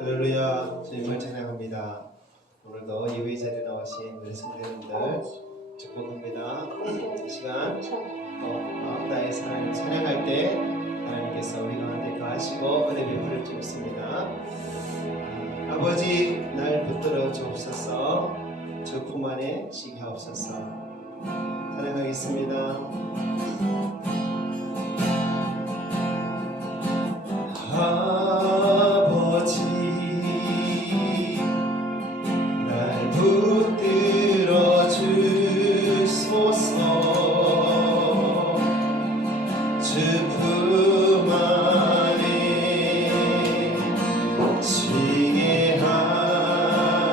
할렐루야, 주님을 찬양합니다. 오늘도 예배 자리에 나오신 우리 성도님들 축복합니다. 이 시간 마음 다해서 하나님을 찬양할 때 하나님께서 우리 가운데 거하시고 은혜 베풀어 주셨습니다. 아버지 날 붙들어 주옵소서, 주 품 안에 쉬게 하옵소서. 찬양하겠습니다. 아버지 날 붙들어 주소서, 주 품 안에 쉬게 하소서.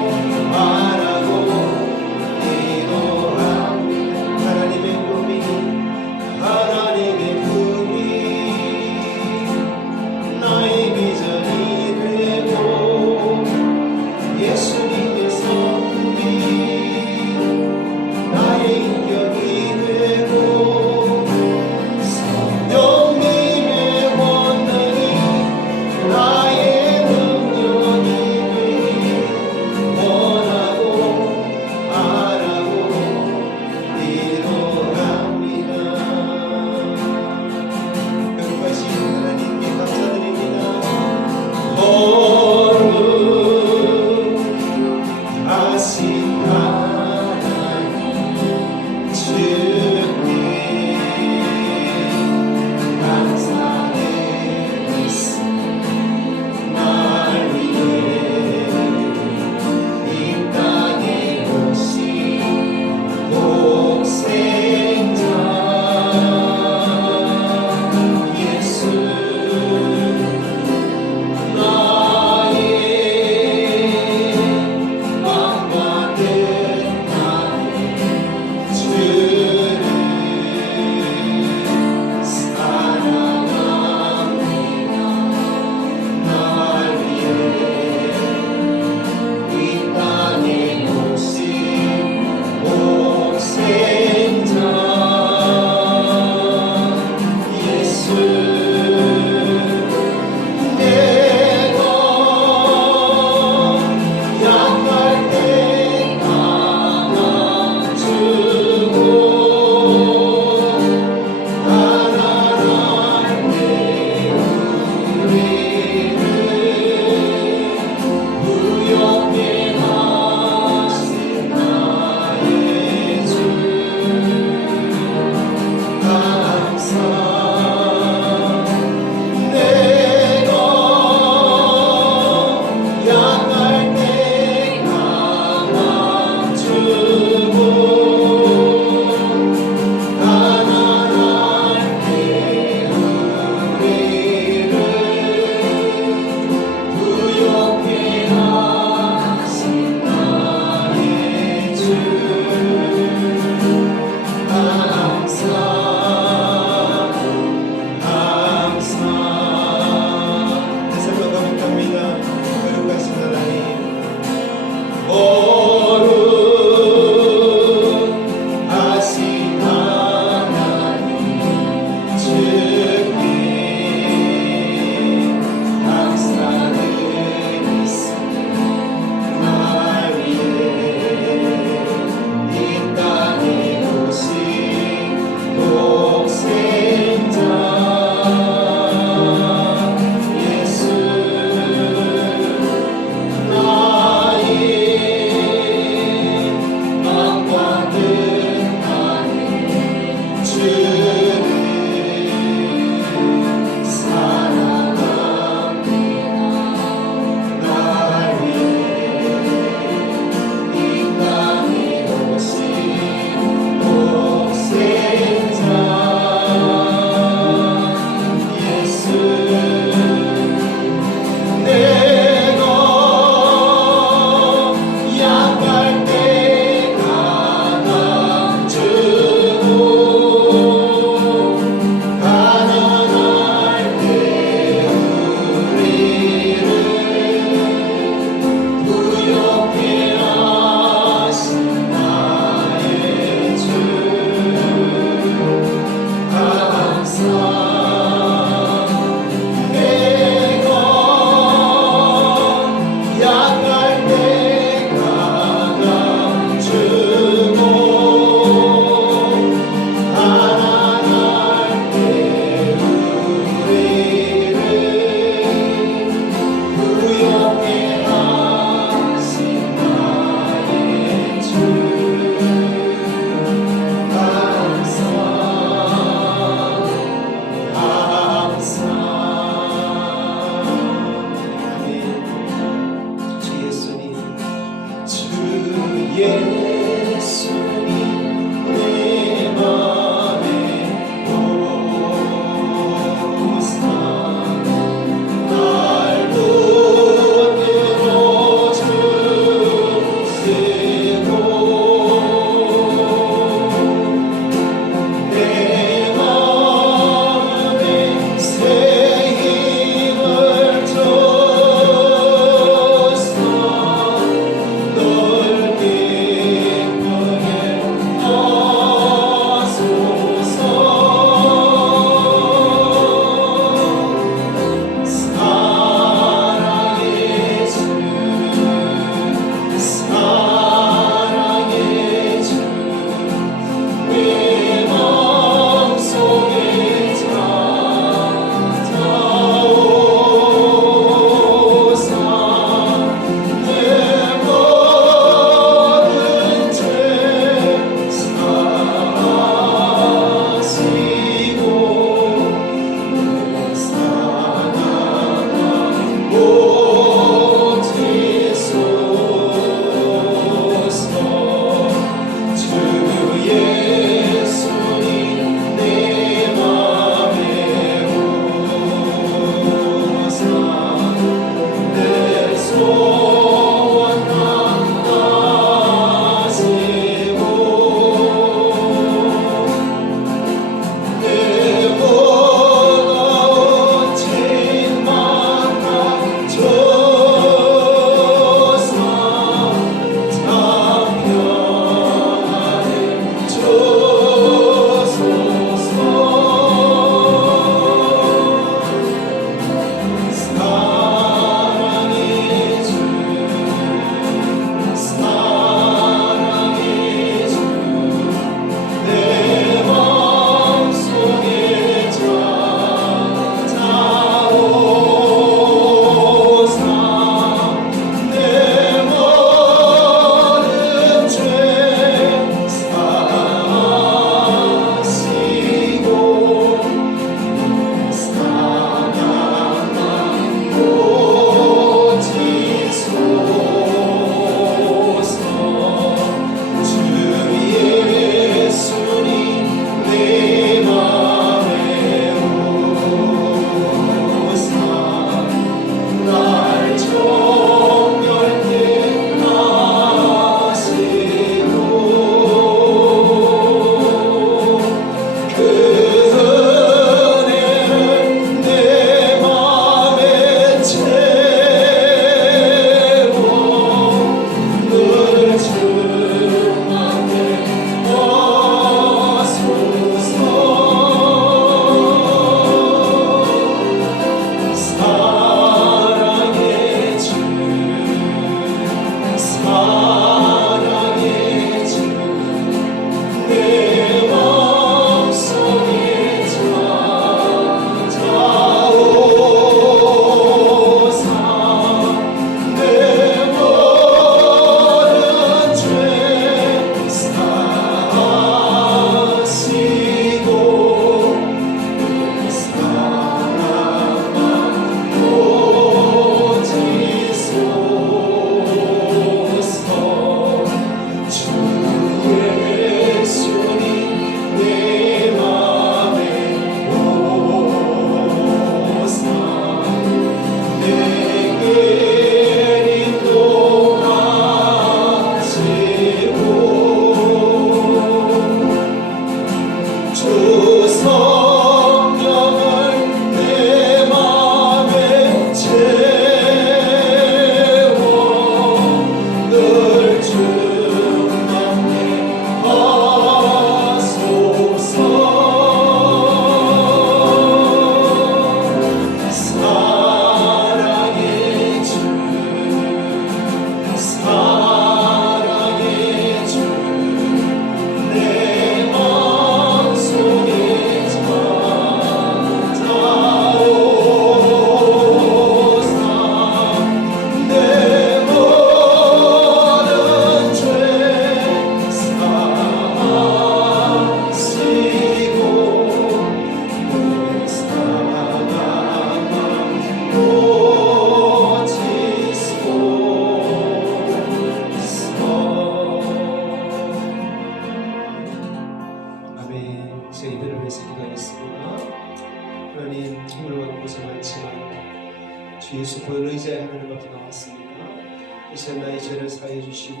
하나님 앞에 나왔습니다. 이 시간 나의 죄를 사해 주시고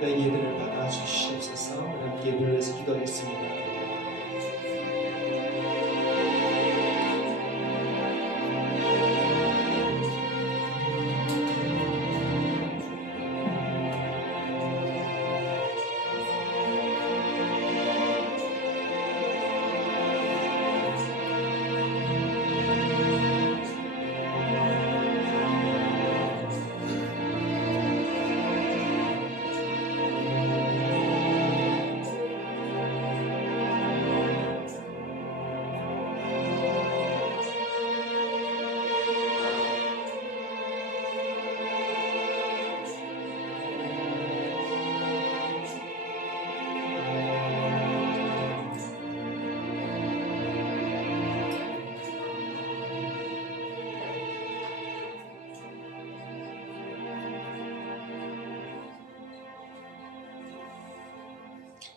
나의 예배를 받아 주시옵소서. 우리 함께 예배를 위해서 기도하겠습니다.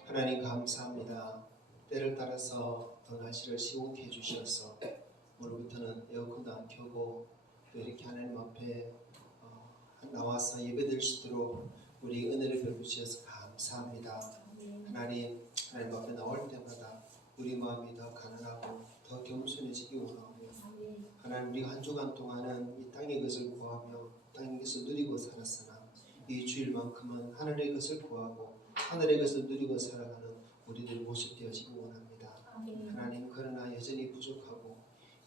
하나님 감사합니다. 때를 따라서 더 날씨를 시원케 해주셔서 오늘부터는 에어컨도 안 켜고 또 이렇게 하나님 앞에 나와서 예배드릴 수 있도록 우리 은혜를 베푸셔서 감사합니다. 하나님 앞에 나올 때마다 우리 마음이 더 가난하고 더 겸손해지기 원하고 하나님 우리 한 주간 동안은 이 땅의 것을 구하며 땅의 것을 누리고 살았으나 이 주일만큼은 하늘의 것을 구하고 하늘의 것을 누리고 살아가는 우리들의 모습 되어지기 원합니다. 하나님 그러나 여전히 부족하고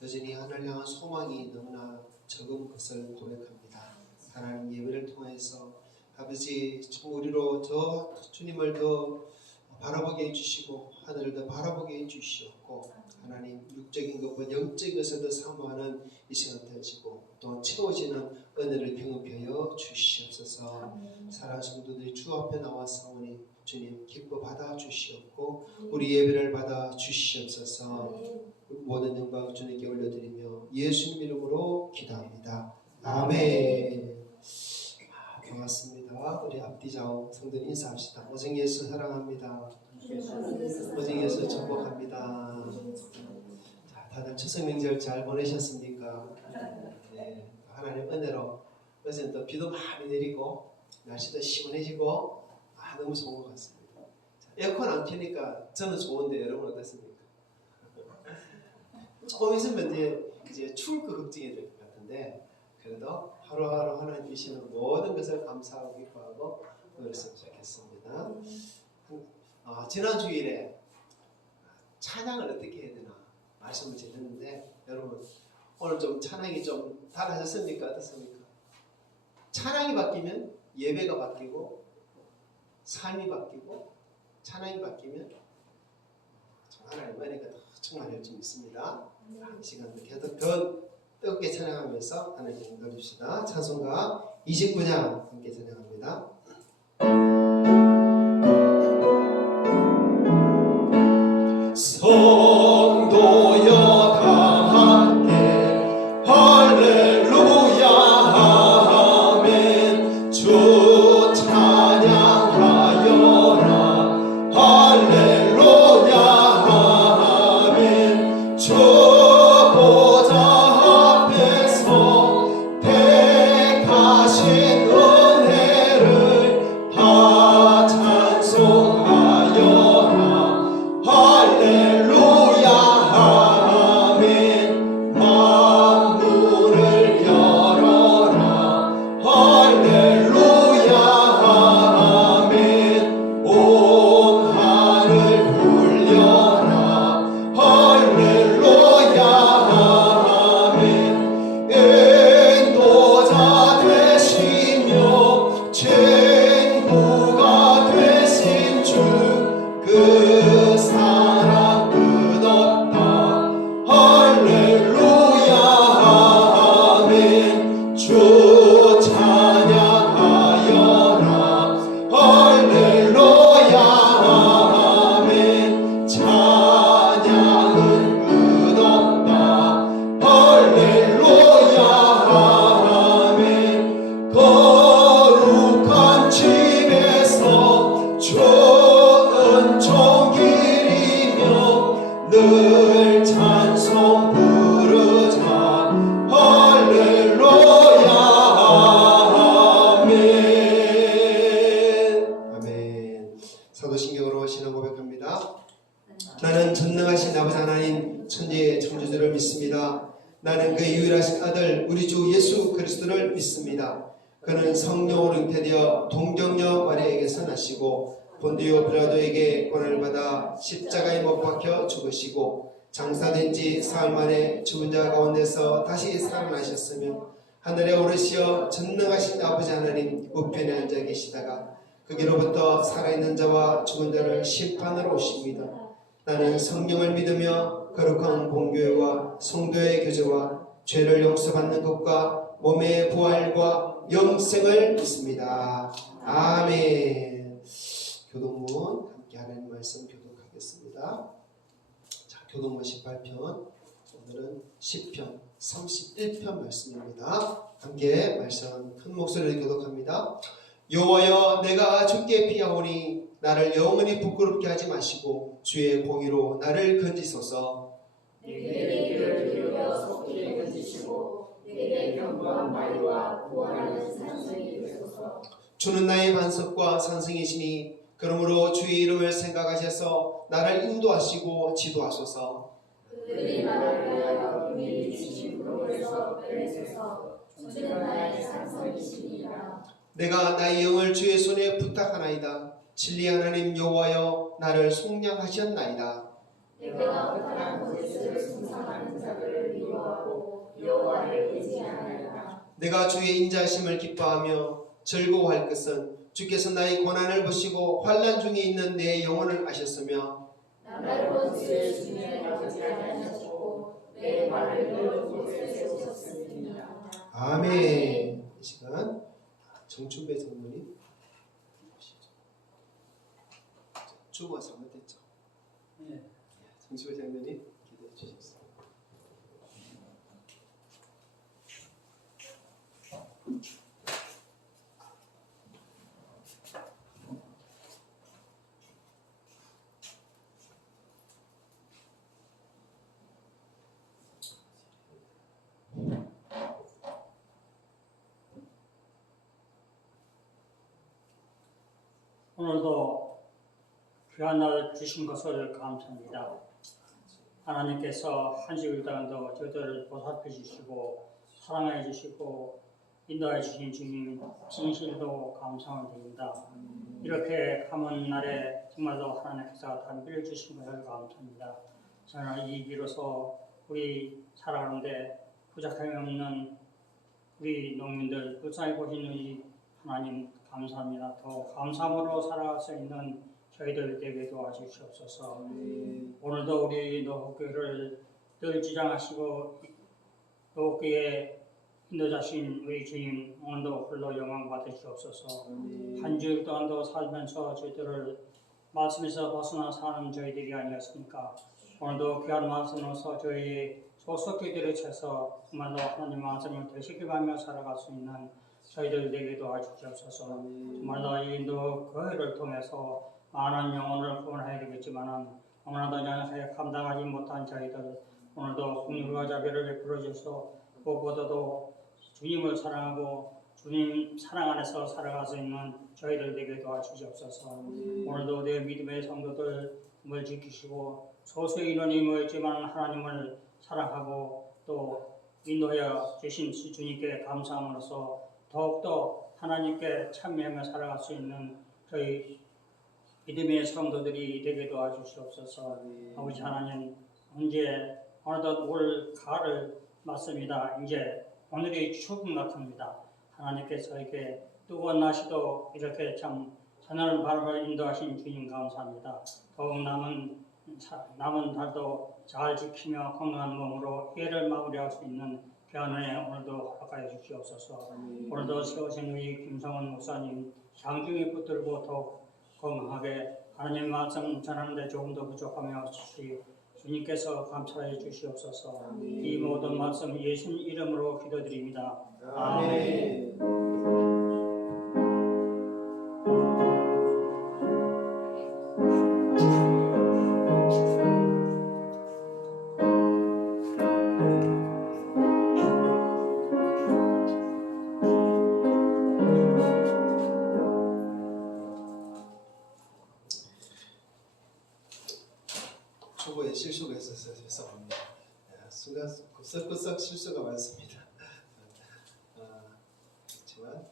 여전히 하늘을 향한 소망이 너무나 적은 것을 고백합니다. 하나님 예배를 통해서 아버지 우리로 더 주님을 더 바라보게 해주시고 하늘을 더 바라보게 해주시옵고 하나님 육적인 것보다 영적인 것을 더 사모하는 이 시간 되어지고 또 채워지는 은혜를 경험하여 주시옵소서. 사랑하는 성도들이 주 앞에 나와서오니 주님 기뻐 받아 주시옵고 우리 예배를 받아 주시옵소서. 모든 영광 주님께 올려드리며 예수님 이름으로 기도합니다. 아멘. 반갑습니다. 우리 앞뒤 좌우 성도님 인사합시다. 오직 예수 사랑합니다. 오직 예수 축복합니다. 자, 다들 추석 명절 잘 보내셨습니까? 네, 하나님 은혜로 어제는 또 비도 많이 내리고 날씨도 시원해지고 너무 좋은 것 같습니다. 자, 에어컨 안 켜니까 저는 좋은데 여러분 어떻습니까? 조금 있으면 이제 추울 거 걱정이 될 것 같은데 그래도 하루하루 하나님 주시는 모든 것을 감사하고 기뻐하고 그랬으면 좋겠습니다. 지난 주일에 찬양을 어떻게 해야 되나 말씀을 드렸는데 여러분 오늘 좀 찬양이 좀 달라졌습니까? 어떻습니까? 찬양이 바뀌면 예배가 바뀌고 삶이 바뀌고 찬양이 바뀌면 하나님 은혜가 더 충만할 줄 믿습니다. 이 시간도 계속 더 뜨겁게 찬양하면서 하나님 인도해줍시다. 찬송가 29장 함께 찬양합니다. 성도여 다 함께 할렐루야 아멘. 주 찬양하여라 할렐루야 아멘. 주 보좌 앞에서 택하신 은혜를 다 찬송하여라 할렐루야 아멘. 만물을 열어라 할렐루야 아멘. 온 하늘 울려라 할렐루야 아멘. 인도자 되시 하셨습니다. 그는 성령으로 잉태되어 동정녀 마리아에게서 나시고 본디오 빌라도에게 권한을 받아 십자가에 못 박혀 죽으시고 장사된 지 사흘 만에 죽은 자 가운데서 다시 살아나셨으며 하늘에 오르시어 전능하신 아버지 하나님 우편에 앉아 계시다가 거기로부터 살아있는 자와 죽은 자를 심판하러 오십니다. 나는 성령을 믿으며 거룩한 공교회와 성도의 교제와 죄를 용서받는 것과 몸의 부활과 영생을 믿습니다. 아멘. 교동문 함께 하나님 말씀 교독하겠습니다. 자, 교동문 18편, 오늘은 10편 31편 말씀입니다. 함께 말씀 큰 목소리로 교독합니다. 여호와여, 내가 주께 피하오니 나를 영원히 부끄럽게 하지 마시고 주의 공의로 나를 건지소서. 내게 귀를 기울여 속기를 건지시고 내게 견고한 바위와 구원하는 산성이 되소서. 주는 나의 반석과 산성이시니 그러므로 주의 이름을 생각하셔서 나를 인도하시고 지도하소서. 그들이 나를 위하여 은밀히 지신 구름에서 빼내소서. 주는 나의 산성이시니라. 내가 나의 영을 주의 손에 부탁하나이다. 진리 하나님 여호와여, 나를 속량하셨나이다. 내가 허탄한 곳을 숭상하는 자들을 미워하고 여호와를 의지하나이다. 내가 주의 인자하심을 기뻐하며 즐거워할 것은 주께서 나의 고난을 보시고 환난 중에 있는 내 영혼을 아셨으며 나를 본 주의 중에 가지 않으셨고 내 발을 늘 곳에 세우셨습니다. 아멘. 이 시간 정춘배 장로님 주보가 잘못됐죠? 네. 정춘배 장로님 기도해 주십시오. 오늘도 귀한 날 주신 것을 감사합니다. 하나님께서 한 주일 동안도 저희들을 보살펴 주시고 사랑해 주시고 인도해 주신 주님 진실도 감사를 드립니다. 이렇게 감은 날에 정말로 하나님께서 담비를 주신 것을 감사합니다. 저는 이 비로소 우리 살아가는데 부족함이 없는 우리 농민들 불쌍히 보시는 이 하나님 감사합니다. 더 감사함으로 살아갈 수 있는 저희들 되게 도와주시옵소서. 오늘도 우리 노후교회를 늘 주장하시고 노후교회 인도자신 우리 주님 오늘도 홀로 영광 받으시옵소서. 한 주일 동안도 살면서 저희들을 말씀에서 벗어나 사는 저희들이 아니었습니까? 오늘도 귀한 말씀으로서 저희 소속교회를 쳐서 정말로 하나님 말씀을 되새김하며 살아갈 수 있는 저희들 되게 도와주시옵소서. 정말로 이 인도 교회를 통해서 많은 영혼을 구원해야 되겠지만 너무나도 연약하게 감당하지 못한 저희들 오늘도 국률과 자비를 베풀어 주셔서 무엇보다도 주님을 사랑하고 주님 사랑 안에서 살아갈 수 있는 저희들 되게 도와주시옵소서. 오늘도 내 믿음의 성도들을 지키시고 소수의 인원이 모였지만 하나님을 사랑하고 또 인도하여 주신 주님께 감사함으로써 더욱더 하나님께 참여하며 살아갈 수 있는 저희 믿음의 성도들이 되게 도와주시옵소서. 아버지 하나님, 언제 어느덧 올 가을을 맞습니다. 이제 오늘이 추금 같습니다. 하나님께서 이렇게 뜨거운 날씨도 이렇게 참 선한 바람을 인도하신 주님 감사합니다. 더욱 남은 달도 잘 지키며 건강한 몸으로 해를 마무리할 수 있는 귀한은혜 오늘도 허락하여 주시옵소서. 오늘도 세우신 우리 김성원 목사님 장중에 붙들고 더욱 건강하게 하나님 말씀 전하는데 조금 더 부족하며 주님께서 감찰해 주시옵소서. 이 모든 말씀 예수님 이름으로 기도드립니다. 아멘. 초보에 실수가 있어서 죄송합니다. 순간 구석구석 실수가 많습니다. 하지만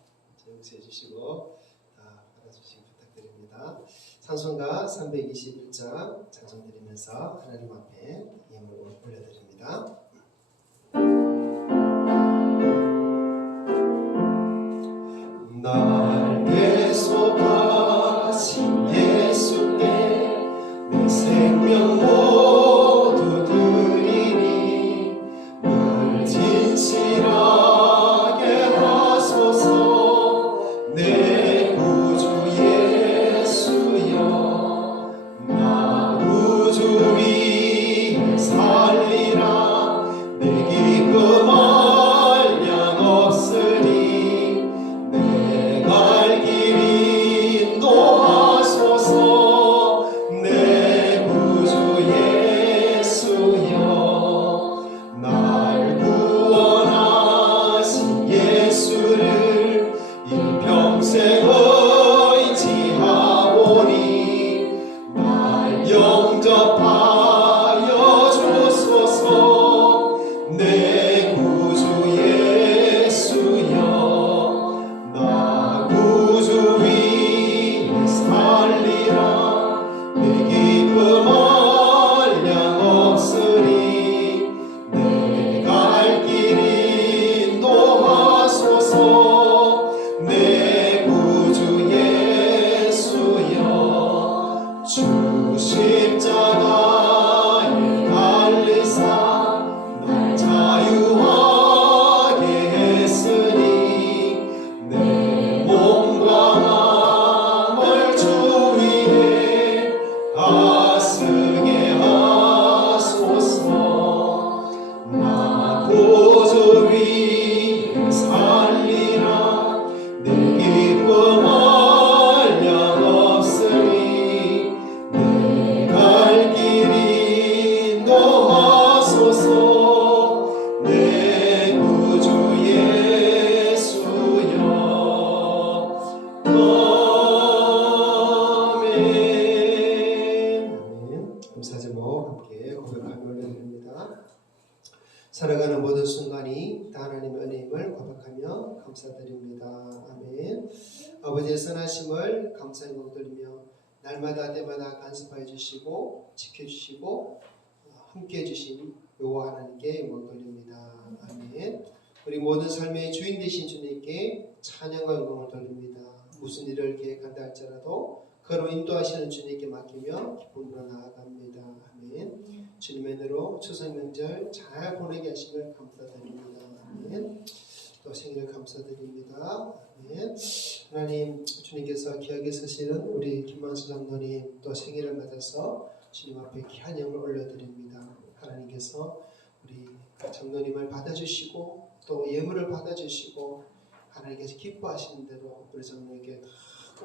용서해 주시고 다 받아주시기 부탁드립니다. 찬송가 321장 찬송드리면서 하나님 앞에 예물을 올려드립니다. 날 대속하신 예수께 내 생명 모두 드리니 늘 진실하게 하소서. 내 구주 예수여 나 우주 위에 살리라. 내 기쁨 한량 없으니 내 갈 길 인도하소서. 내 구주 예수여 날 구원하신 예수를 일평생 의지하오니 날 영접하여 주소서. 내 구주 예수여 나 구주 위에 살리라. 내 기쁨 한량 없으니 내 갈 길 인도하소서. 내 구주 예수여 주 십자가에 달리사 날 자유하게 했으니 내 몸과 마음을 주 위에 다 쓰게 하소서. 나 구주 위에 살리라. 내 기쁨 한량 없으니 내 갈 길 인도하소서. 내 구주 예수여 아멘. 감사 제목 함께 고백하며 올려드립니다. 살아가는 모든 순간이 다 하나님의 은혜임을 고백하며 감사드립니다. 아멘. 아버지의 선하심을 감사의 목 드리며 날마다 때마다 간섭하여 주시고 지켜주시고 함께해 주신 여호와 하나님께 영광 돌립니다. 아멘. 우리 모든 삶의 주인 되신 주님께 찬양과 영광을 돌립니다. 무슨 일을 계획한다 할지라도 그로 인도하시는 주님께 맡기며 기쁨으로 나아갑니다. 아멘. 주님의 은혜로 추석 명절 잘 보내게 하심을 감사드립니다. 아멘. 또 생일을 감사드립니다. 아멘. 하나님 주님께서 기억에 서시는 우리 김만수 장로님 또 생일을 맞아서 주님 앞에 귀한 영을 올려드립니다. 하나님께서 우리 장로님을 받아주시고 또 예물을 받아주시고 하나님께서 기뻐하시는 대로 우리 장로에게 다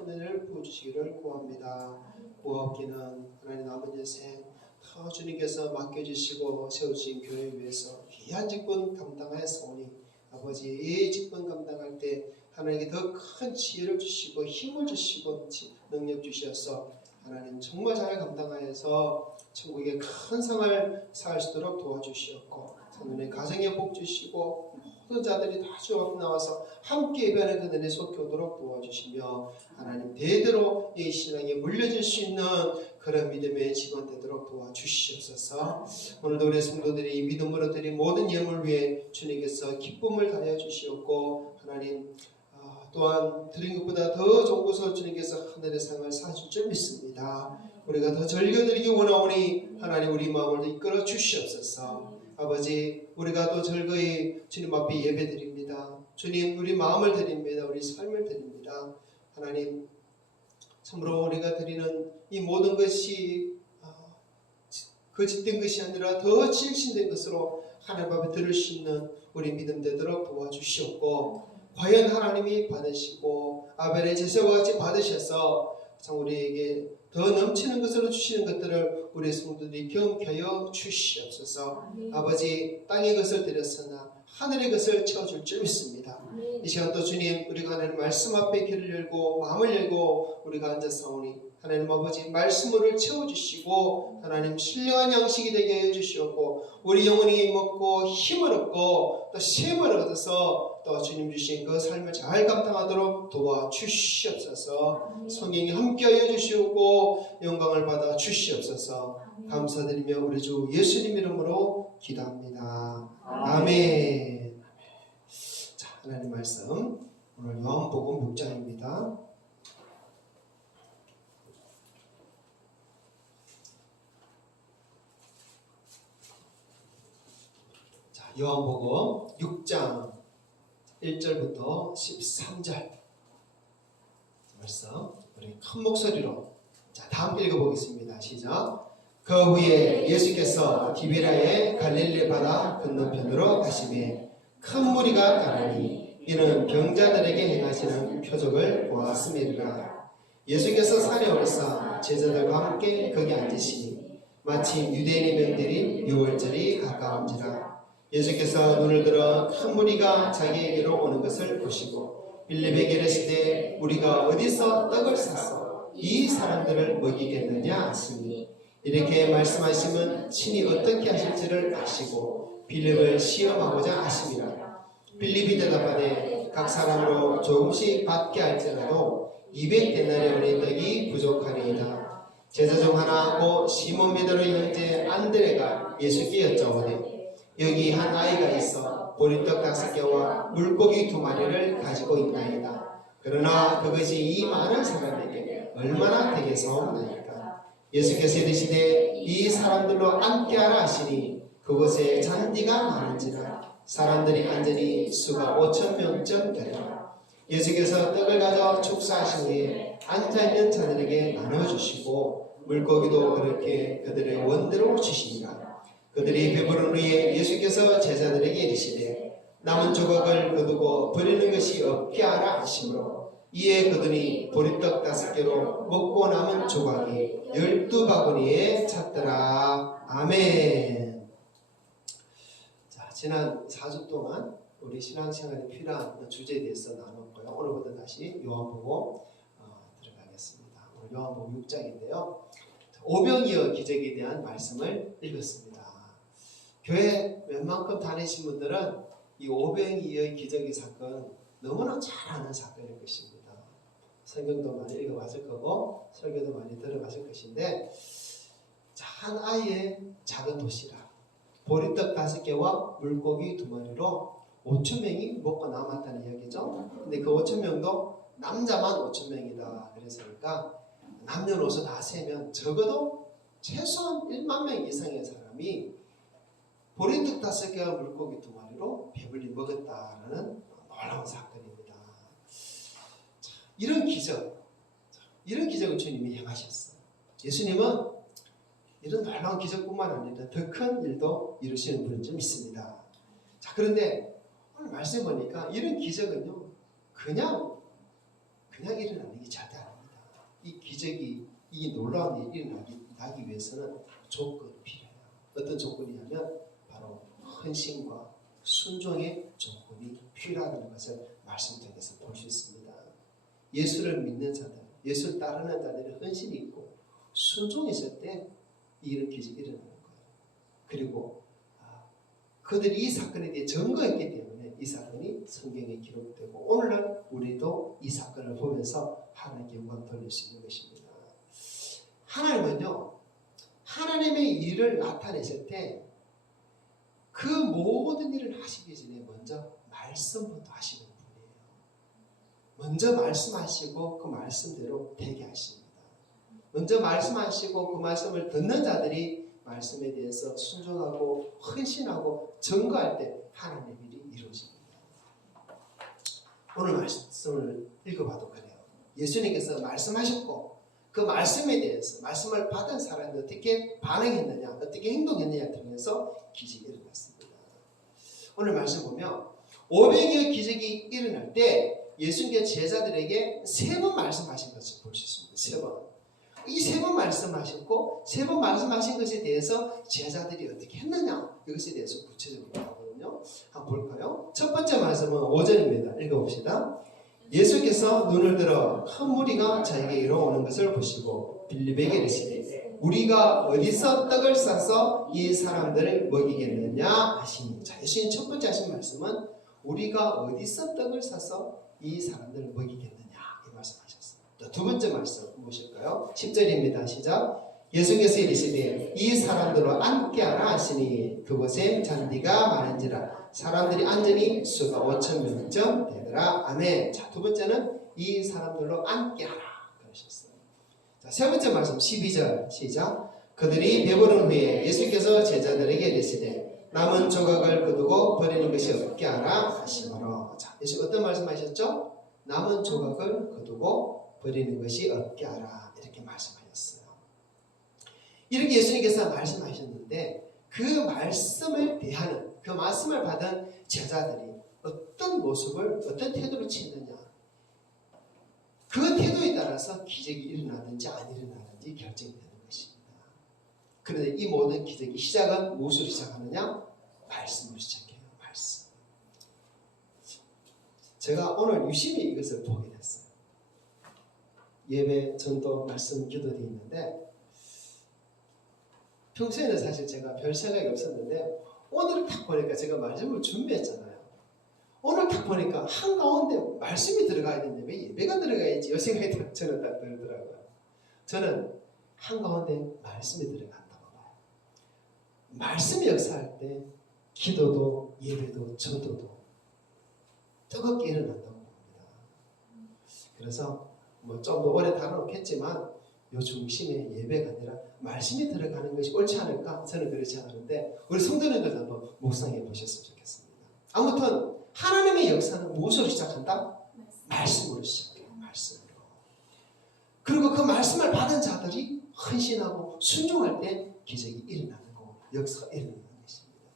은혜를 부어주시기를 구합니다. 구하옵기는 하나님 남은 인생 다 주님께서 맡겨주시고 세우신 교회 위해서 귀한 직분 감당하였사오니 아버지 이 직분 감당할 때 하나님께 더 큰 지혜를 주시고 힘을 주시고 능력 주셔서 하나님 정말 잘 감당하여서 천국의 큰 상을 살 수 있도록 도와주시었고 하나님 가정에 복 주시고 모든 자들이 다 주 앞에 나와서 함께 예배하는 그 은혜 속에 오도록 도와주시며 하나님 대대로 이 신앙에 물려질 수 있는 그런 믿음의 직원 되도록 도와주시옵소서. 오늘도 우리 성도들이 이 믿음으로 드린 모든 예물 위에 주님께서 기쁨을 다하여 주시었고 하나님 또한 드린 것보다 더 좋은 것을 주님께서 하늘의 상을 사줄 줄 믿습니다. 우리가 더 즐겨드리기 원하오니 하나님 우리 마음을 이끌어 주시옵소서. 아버지 우리가 또 즐거이 주님 앞에 예배드립니다. 주님 우리 마음을 드립니다. 우리 삶을 드립니다. 하나님 참으로 우리가 드리는 이 모든 것이 거짓된 것이 아니라 더 진실된 것으로 하나님 앞에 들을 수 있는 우리 믿음 되도록 도와주시옵고 과연 하나님이 받으시고 아벨의 제사와 같이 받으셔서 참 우리에게 더 넘치는 것으로 주시는 것들을 우리 성도들이 경험케 하여 주시옵소서. 아버지 땅의 것을 드렸으나 하늘의 것을 채워줄 줄 믿습니다. 이 시간 또 주님 우리가 하나님 말씀 앞에 귀를 열고 마음을 열고 우리가 앉아서오니 하나님 아버지 말씀으로 채워주시고 하나님 신령한 양식이 되게 해주시옵고 우리 영혼이 먹고 힘을 얻고 또 쉼을 얻어서 또 주님 주신 그 삶을 잘 감당하도록 도와주시옵소서. 성령이 함께하여 주시고 영광을 받아 주시옵소서. 감사드리며 우리 주 예수님 이름으로 기도합니다. 아멘. 자, 하나님 말씀 오늘 요한복음 6장입니다. 자, 요한복음 6장 1절부터 13절 말씀 우리 큰 목소리로 다 함께 읽어보겠습니다. 시작. 그 후에 예수께서 디베라의 갈릴리 바다 건너편으로 가시매 큰 무리가 따르니 이는 병자들에게 행하시는 표적을 보았음이라. 예수께서 산에 오르사 제자들과 함께 거기 앉으시니 마침 유대인의 명절인 유월절이 가까운지라. 예수께서 눈을 들어 큰 무리가 자기에게로 오는 것을 보시고 빌립에게 이르시되 우리가 어디서 떡을 사서 이 사람들을 먹이겠느냐 하시니 이렇게 말씀하시면 친히 어떻게 하실지를 아시고 빌립을 시험하고자 하심이라. 빌립이 대답하되 각 사람으로 조금씩 받게 할지라도 200데나리온의 떡이 부족하리이다. 제자 중 하나 곧 시몬 베드로의 형제 안드레가 예수께 여쭤오되 여기 한 아이가 있어 보리떡 5개와 물고기 2마리를 가지고 있나이다. 그러나 그것이 이 많은 사람에게 얼마나 되겠사옵나이까. 예수께서 이르시되 이 사람들로 함께하라 하시니 그곳에 잔디가 많은지라. 사람들이 앉으니 수가 5,000명쯤 되더라. 예수께서 떡을 가져 축사하신 후에 앉아있는 자들에게 나눠주시고 물고기도 그렇게 그들의 원대로 주시니라. 그들이 배부른 후에 예수께서 제자들에게 이르시되 남은 조각을 거두고 버리는 것이 없게 하라 하시므로 이에 그들이 보리떡 5개로 먹고 남은 조각이 12바구니에 찼더라. 아멘. 자, 지난 4주 동안 우리 신앙생활에 필요한 주제에 대해서 나눴고요. 오늘부터 다시 요한복음 들어가겠습니다. 오늘 요한복음 6장인데요. 오병이어 기적에 대한 말씀을 읽었습니다. 교회 웬만큼 다니신 분들은 이 오병이어의 기적의 사건 너무나 잘 아는 사건일 것입니다. 성경도 많이 읽어봤을 거고 설교도 많이 들어봤을 것인데, 한 아이의 작은 도시락 보리떡 5개와 물고기 2마리로 5,000명이 먹고 남았다는 이야기죠. 근데 그 5,000명도 남자만 5,000명이다 그랬으니까 남녀노소 다 세면 적어도 최소한 1만 명 이상의 사람이 보리떡 5개와 물고기 2마리로 배불리 먹었다라는 놀라운 사건입니다. 이런 기적을 주님이 행하셨어요. 예수님은 이런 놀라운 기적뿐만 아니라 더 큰 일도 이루시는 분인 줄 믿습니다. 자, 그런데 오늘 말씀 보니까 이런 기적은요, 그냥 일어나는 게 절대 아닙니다. 이 기적이, 이 놀라운 일이 일어나기 위해서는 조건이 필요해요. 어떤 조건이냐면 바로 헌신과 순종의 조건이 필요하다는 것을 말씀 통해서 볼 수 있습니다. 예수를 믿는 자들, 예수를 따르는 자들의 헌신이 있고 순종이 있을 때 이런 기적이 일어나는 거예요. 그리고 그들이 이 사건에 대해 증거했기 때문에 이 사건이 성경에 기록되고 오늘날 우리도 이 사건을 보면서 하나님께 영광 돌릴 수 있는 것입니다. 하나님은요, 하나님의 일을 나타내실 때 그 모든 일을 하시기 전에 먼저 말씀부터 하시는 분이에요. 먼저 말씀하시고 그 말씀대로 되게 하십니다. 먼저 말씀하시고 그 말씀을 듣는 자들이 말씀에 대해서 순종하고 헌신하고 증거할 때 하나님의 일이 이루어집니다. 오늘 말씀을 읽어봐도 그래요. 예수님께서 말씀하셨고 그 말씀에 대해서 말씀을 받은 사람이 어떻게 반응했느냐, 어떻게 행동했느냐 통해서 기적이 일어났습니다. 오늘 말씀 보면 500여 기적이 일어날 때 예수님께서 제자들에게 3번 말씀하신 것을 볼 수 있습니다. 3번. 이 3번 말씀하셨고 3번 말씀하신 것에 대해서 제자들이 어떻게 했느냐, 이것에 대해서 구체적으로 나오거든요. 한번 볼까요? 첫 번째 말씀은 5절입니다. 읽어봅시다. 예수께서 눈을 들어 큰 무리가 자기에게로 오는 것을 보시고 빌립에게 이르시되 우리가 어디서 떡을 싸서 이 사람들을 먹이겠느냐 하시니. 자, 예수님 첫 번째 하신 말씀은 우리가 어디서 떡을 사서 이 사람들을 먹이겠느냐 이 말씀하셨어요. 또 두 번째 말씀 무엇일까요? 10절입니다. 시작. 예수께서 이르시되 이 사람들로 함께하라 하시니 그곳에 잔디가 많은지라 사람들이 앉으니 수가 5,000명쯤 되더라. 아멘. 자, 두 번째는 이 사람들로 함께하라 그러셨어요. 자, 세 번째 말씀 12절 시작. 그들이 배부른 후에 예수께서 제자들에게 이르시되 남은 조각을 거두고 버리는 것이 없게 하라 하시므로. 자, 예수 어떤 말씀하셨죠? 남은 조각을 거두고 버리는 것이 없게 하라 이렇게 말씀하셨어요. 이렇게 예수님께서 말씀하셨는데 그 말씀을 대하는 그 말씀을 받은 제자들이 어떤 모습을 어떤 태도를 취했느냐 그 태도에 따라서 기적이 일어나든지 안 일어나든지 결정되는 것입니다. 그런데 이 모든 기적이 시작은 무엇으로 시작하느냐? 말씀으로 시작해요. 말씀. 제가 오늘 유심히 이것을 보게 됐어요. 예배, 전도, 말씀, 기도도 있는데 평소에는 사실 제가 별 생각이 없었는데 오늘 딱 보니까 제가 말씀을 준비했잖아요. 오늘 딱 보니까 한가운데 말씀이 들어가야 되는데 왜 예배가 들어가야지 이 생각이 저는 딱 들더라고요. 저는 한가운데 말씀이 들어간다고 봐요. 말씀이 역사할 때 기도도 예배도 전도도 뜨겁게 일어난다고 봅니다. 그래서 뭐 좀 더 오래 다뤄놓겠지만 요 중심에 예배가 아니라 말씀이 들어가는 것이 옳지 않을까? 저는 그렇지 않은데 우리 성도님들도 한번 묵상해 보셨으면 좋겠습니다. 아무튼 하나님의 역사는 무엇으로 시작한다? 말씀으로 시작해요. 말씀으로. 그리고 그 말씀을 받은 자들이 헌신하고 순종할 때 기적이 일어나는 거고 역사가 일어나는 것입니다.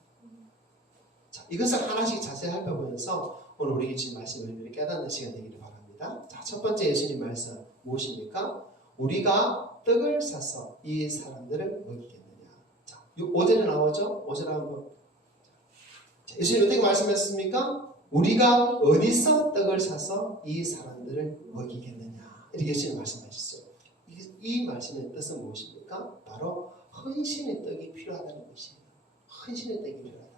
자, 이것을 하나씩 자세히 살펴보면서 오늘 우리에게 주신 말씀을 깨닫는 시간 되기를 바랍니다. 자, 첫 번째 예수님 말씀 무엇입니까? 우리가 떡을 사서 이 사람들을 먹이겠느냐. 자, 5절에 나오죠? 5절 한번. 자, 예수님 어떻게 말씀하셨습니까? 우리가 어디서 떡을 사서 이 사람들을 먹이겠느냐. 이렇게 예수님 말씀하셨어요. 이 말씀의 뜻은 무엇입니까? 바로 헌신의 떡이 필요하다는 것이에요. 헌신의 떡이 필요하다.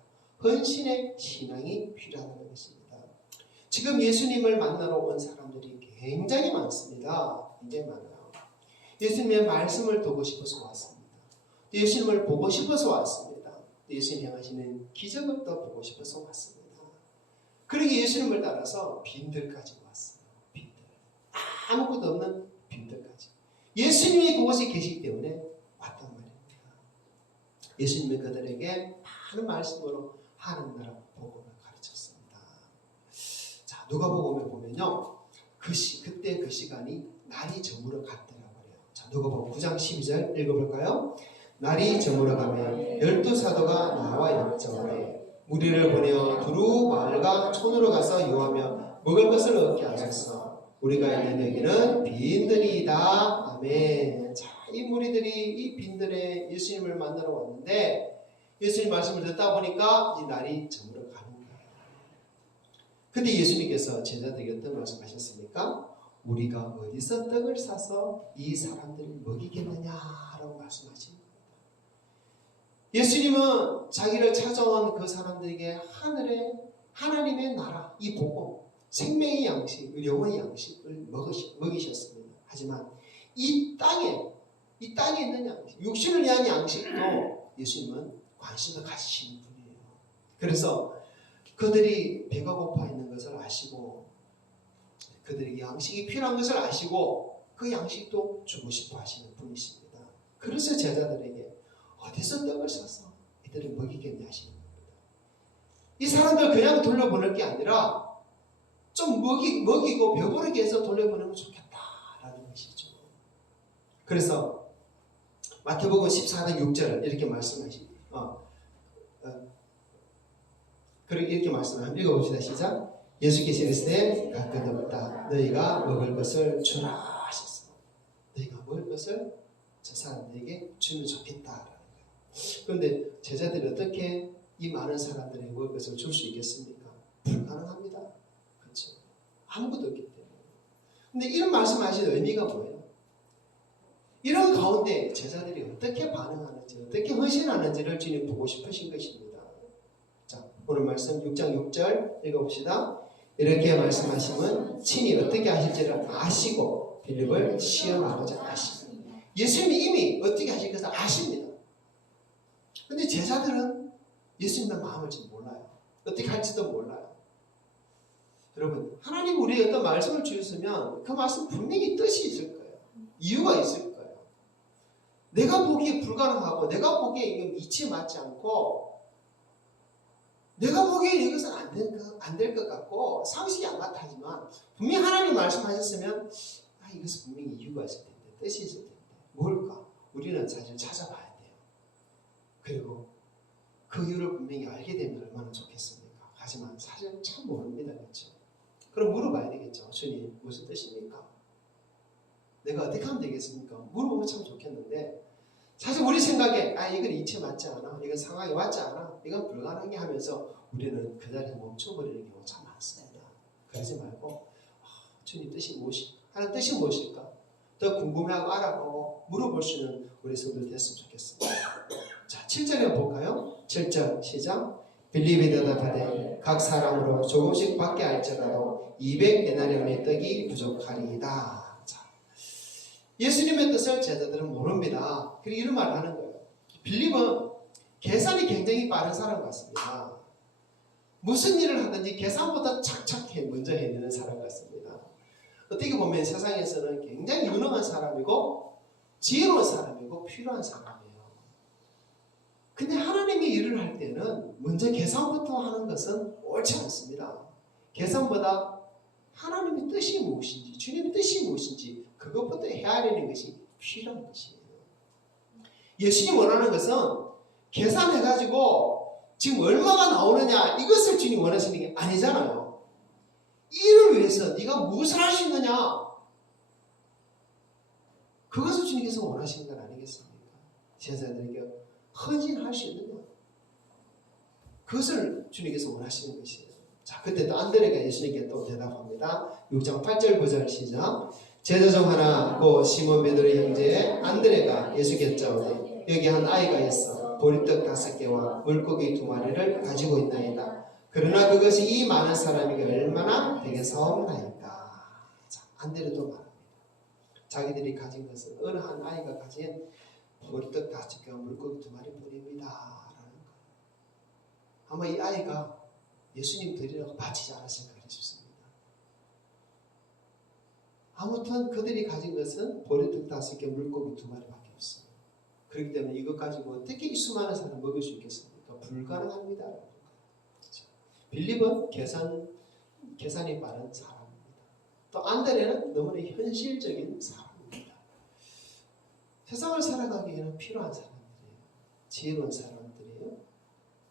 헌신의 신앙이 필요하다는 것입니다. 지금 예수님을 만나러 온 사람들이 굉장히 많습니다. 굉장히 많아요. 예수님의 말씀을 듣고 싶어서 왔습니다. 예수님을 보고 싶어서 왔습니다. 예수님이 행하시는 기적을 또 보고 싶어서 왔습니다. 그러기 예수님을 따라서 빈들까지 왔어요. 빈들. 아무것도 없는 빈들까지. 예수님이 그곳에 계시기 때문에 왔단 말입니다. 예수님은 그들에게 많은 말씀으로 하나님 나라 복음을 가르쳤습니다. 자, 누가복음에 보면요. 그때 그 시간이 날이 저물어 갔더라고요. 자, 누가복음 9장 12절 읽어볼까요? 날이 저물어 가면 12사도가 나와 역정하되 무리를 보내어 두루 마을과 촌으로 가서 요하며 먹을 것을 얻게 하셨어. 우리가 있는 여기는 빈들이다. 아멘. 자, 이 무리들이 이 빈들에 예수님을 만나러 왔는데 예수님 말씀을 듣다 보니까 이 날이 저물어 가는 거예요. 근데 예수님께서 제자들에게 어떤 말씀하셨습니까? 우리가 어디서 떡을 사서 이 사람들을 먹이겠느냐라고 말씀하십니다. 예수님은 자기를 찾아온 그 사람들에게 하나님의 나라, 이 복음, 생명의 양식, 영혼의 양식을 먹이셨습니다. 하지만 이 땅에 있는 양식, 육신을 위한 양식도 예수님은 관심을 가지시는 분이에요. 그래서 그들이 배가 고파 있는 것을 아시고 그들에게 양식이 필요한 것을 아시고 그 양식도 주고 싶어 하시는 분이십니다. 그래서 제자들에게 어디서 떡을 사서 이들을 먹이겠냐 하시는 겁니다. 이 사람들 그냥 돌려보낼 게 아니라 좀 먹이고 배부르게 해서 돌려보내면 좋겠다라는 것이죠. 그래서 마태복음 14장 6절을 이렇게 말씀하십니다. 그리고 이렇게 말씀을 한번 읽어봅시다. 시작. 예수께서 이르시되 갈 것 없다. 너희가 먹을 것을 주라 하셨어. 너희가 먹을 것을 저 사람들에게 주면 좋겠다라는 거예요. 그런데 제자들이 어떻게 이 많은 사람들에게 먹을 것을 줄 수 있겠습니까? 불가능합니다. 그렇죠? 아무것도 없기 때문에. 근데 이런 말씀하시는 의미가 뭐예요? 이런 가운데 제자들이 어떻게 반응하는지, 어떻게 헌신하는지를 주님 보고 싶으신 것입니다. 자, 오늘 말씀 6장 6절 읽어봅시다. 이렇게 말씀하시면 친히 어떻게 하실지를 아시고 빌립을 시험하고자 하십니다. 예수님이 이미 어떻게 하실 것을 아십니다. 근데 제자들은 예수님의 마음을 지금 몰라요. 어떻게 할지도 몰라요. 여러분, 하나님 우리에게 어떤 말씀을 주셨으면 그 말씀 분명히 뜻이 있을 거예요. 이유가 있을 거예요. 내가 보기에 불가능하고 내가 보기에 이게 이치에 맞지 않고 내가 보기에 이것은 안 될 것 같고 상식이 안 맞다지만 분명히 하나님 말씀하셨으면 이것은 분명히 이유가 있을 텐데 뜻이 있을 텐데 뭘까? 우리는 사실 찾아봐야 돼요. 그리고 그 이유를 분명히 알게 되면 얼마나 좋겠습니까? 하지만 사실 참 모릅니다. 그렇죠? 그럼 물어봐야 되겠죠. 주님 무슨 뜻입니까? 내가 어떻게 하면 되겠습니까? 물어보면 참 좋겠는데 사실 우리 생각에 이건 이치에 맞지 않아, 이건 상황에 맞지 않아, 이건 불가능해 하면서 우리는 그 자리에 멈춰버리는 경우가 참 많습니다. 그러지 말고 주님 뜻이 무엇일까? 하나님 뜻이 무엇일까? 더 궁금해하고 알아보고 물어볼 수 있는 우리 성도들 됐으면 좋겠습니다. 자, 7절에 볼까요? 7절 시작. 빌립이 대답하되 각 사람으로 조금씩 받게 할지라도 200데나리온의 떡이 부족하리이다. 예수님의 뜻을 제자들은 모릅니다. 그리고 이런 말을 하는 거예요. 빌립은 계산이 굉장히 빠른 사람 같습니다. 무슨 일을 하든지 계산보다 착착 먼저 해내는 사람 같습니다. 어떻게 보면 세상에서는 굉장히 유능한 사람이고 지혜로운 사람이고 필요한 사람이에요. 근데 하나님이 일을 할 때는 먼저 계산부터 하는 것은 옳지 않습니다. 계산보다 하나님의 뜻이 무엇인지, 주님의 뜻이 무엇인지 그것부터 헤아리는 것이 필요한 것이에요. 예수님 원하는 것은 계산해가지고 지금 얼마가 나오느냐 이것을 주님 원하시는 게 아니잖아요. 이를 위해서 네가 무엇을 할 수 있느냐 그것을 주님께서 원하시는 건 아니겠습니까? 제자들에게 헌신할 수 있느냐 그것을 주님께서 원하시는 것이에요. 자, 그때 또 안드레가 예수님께 또 대답합니다. 6장 8절 9절 시작. 제자 중 하나 고 시몬 베드로의 형제 안드레가 예수께 여짜오되 여기 한 아이가 있어 보리떡 5개와 물고기 2마리를 가지고 있나이다. 그러나 그것이 이 많은 사람에게 얼마나 되겠사옵나이까. 자, 안드레도 말합니다. 자기들이 가진 것은 어느 한 아이가 가진 보리떡 5개와 물고기 2마리 뿐입니다. 라는 거예요. 아마 이 아이가 예수님 드리라고 바치지 않았을까 싶습니다. 아무튼 그들이 가진 것은 보리떡 5개, 물고기 2마리밖에 없어요. 그렇기 때문에 이것 가지고 어떻게 이 수많은 사람을 먹일 수 있겠습니까? 불가능합니다. 빌립은 계산이 빠른 사람입니다. 또 안드레는 너무나 현실적인 사람입니다. 세상을 살아가기에는 필요한 사람들이에요. 지혜로운 사람들이에요.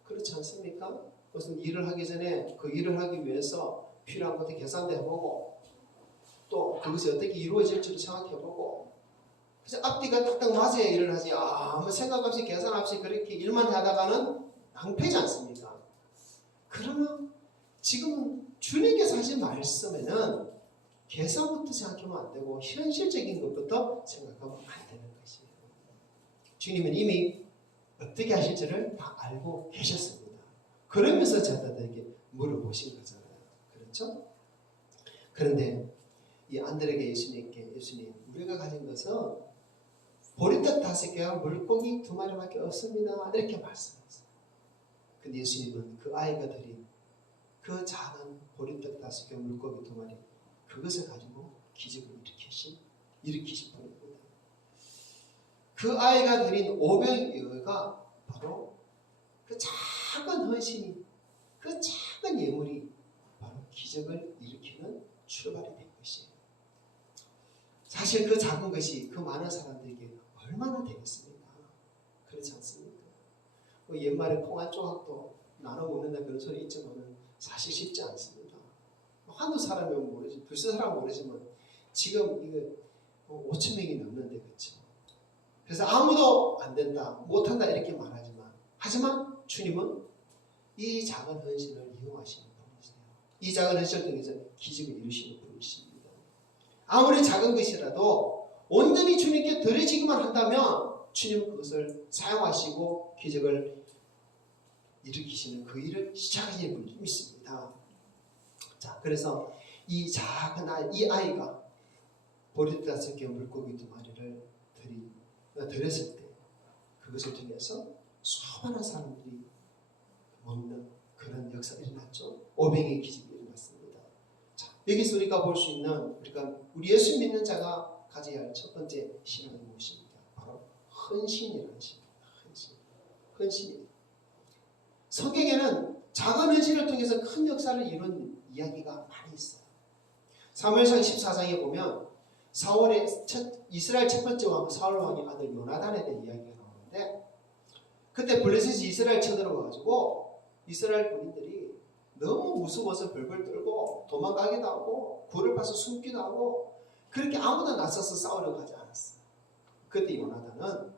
그렇지 않습니까? 무슨 일을 하기 전에 그 일을 하기 위해서 필요한 것도 계산도 해보고 또 그것이 어떻게 이루어질지도 생각해보고 그래서 앞뒤가 딱딱 맞아야 일을 하지 아무 생각 없이 계산 없이 그렇게 일만 하다가는 낭패지 않습니까? 그러나 지금은 주님께서 하신 말씀에는 계산부터 생각하면 안 되고 현실적인 것부터 생각하면 안 되는 것이에요. 주님은 이미 어떻게 하실지를 다 알고 계셨습니다. 그러면서 제자들에게 물어보신 거잖아요. 그렇죠? 그런데 이 안드레가 예수님께 예수님 우리가 가진 것은 보리떡 5개와 물고기 2마리밖에 없습니다. 이렇게 말씀했어요. 근데 예수님은 그 아이가 드린 그 작은 보리떡 5개와 물고기 2마리 그것을 가지고 기적을 일으키신 분입니다. 그 아이가 드린 오병이어가 바로 그 작은 헌신이 그 작은 예물이 바로 기적을 일으키는 출발이 된 것이에요. 사실 그 작은 것이 그 많은 사람들에게 얼마나 되겠습니까? 그렇지 않습니까? 옛말에 콩 한 조각도 나눠 먹는다 그런 소리 있지만 사실 쉽지 않습니다. 한두 사람이면 모르지, 두세 사람은 모르지만 지금 이거 5천 명이 넘는데 그렇죠. 그래서 아무도 안 된다, 못한다 이렇게 말하지만 하지만 주님은 이 작은 헌신을 이용하시는 분이세요. 이 작은 헌신을 통해서 기적을 이루시는 분이십니다. 아무리 작은 것이라도 온전히 주님께 드려지기만 한다면 주님은 그것을 사용하시고 기적을 일으키시는 그 일을 시작하시는 분이 있습니다. 자, 그래서 이 작은 이 아이가 보리떡 5개 물고기 2마리를 들였을 때 그것을 통해서 수많은 사람들이 먹는 그런 역사가 일어났죠. 500의 기적이 일어났습니다. 자, 여기서 우리가 볼 수 있는 우리 예수 믿는 자가 가져야 할 첫 번째 신앙이 무엇입니까? 바로 헌신이라는 신입니다. 헌신입니다. 성경에는 작은 헌신을 통해서 큰 역사를 이룬 이야기가 많이 있어요. 사무엘상 14장에 보면 이스라엘 첫 번째 왕 사울 왕의 아들 요나단에 대한 이야기가 나오는데, 그때 블레셋이 이스라엘 쳐들어와가지고 이스라엘 군인들이 너무 무서워서 벌벌 떨고 도망가기도 하고 굴을 파서 숨기도 하고 그렇게 아무도 나서서 싸우려고 하지 않았어요. 그때 요나단은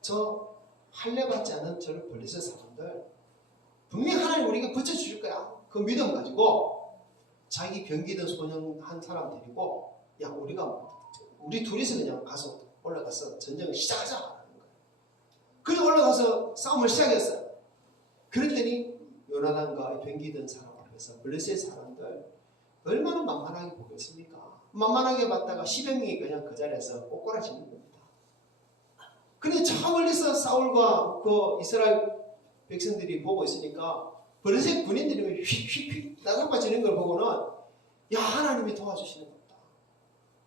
저 할례받지 않은 저를 블레셋 사람들 분명히 하나님 우리가 고쳐주실 거야, 그 믿음 가지고 자기 병기든 소년 한 사람 데리고 야 우리 둘이서 그냥 가서 올라가서 전쟁을 시작하자 하는 거예요. 그래 올라가서 싸움을 시작했어요. 그랬더니 요나단과 병기든 사람 앞에서 블레셋 사람들 얼마나 만만하게 보겠습니까? 만만하게 봤다가 10여 명이 그냥 그 자리에서 꼬꾸라지는 겁니다. 그런데 저 멀리서 사울과 그 이스라엘 백성들이 보고 있으니까 블레셋 군인들이 휙휙휙 나가빠지는 걸 보고는 야, 하나님이 도와주시는 겁니다.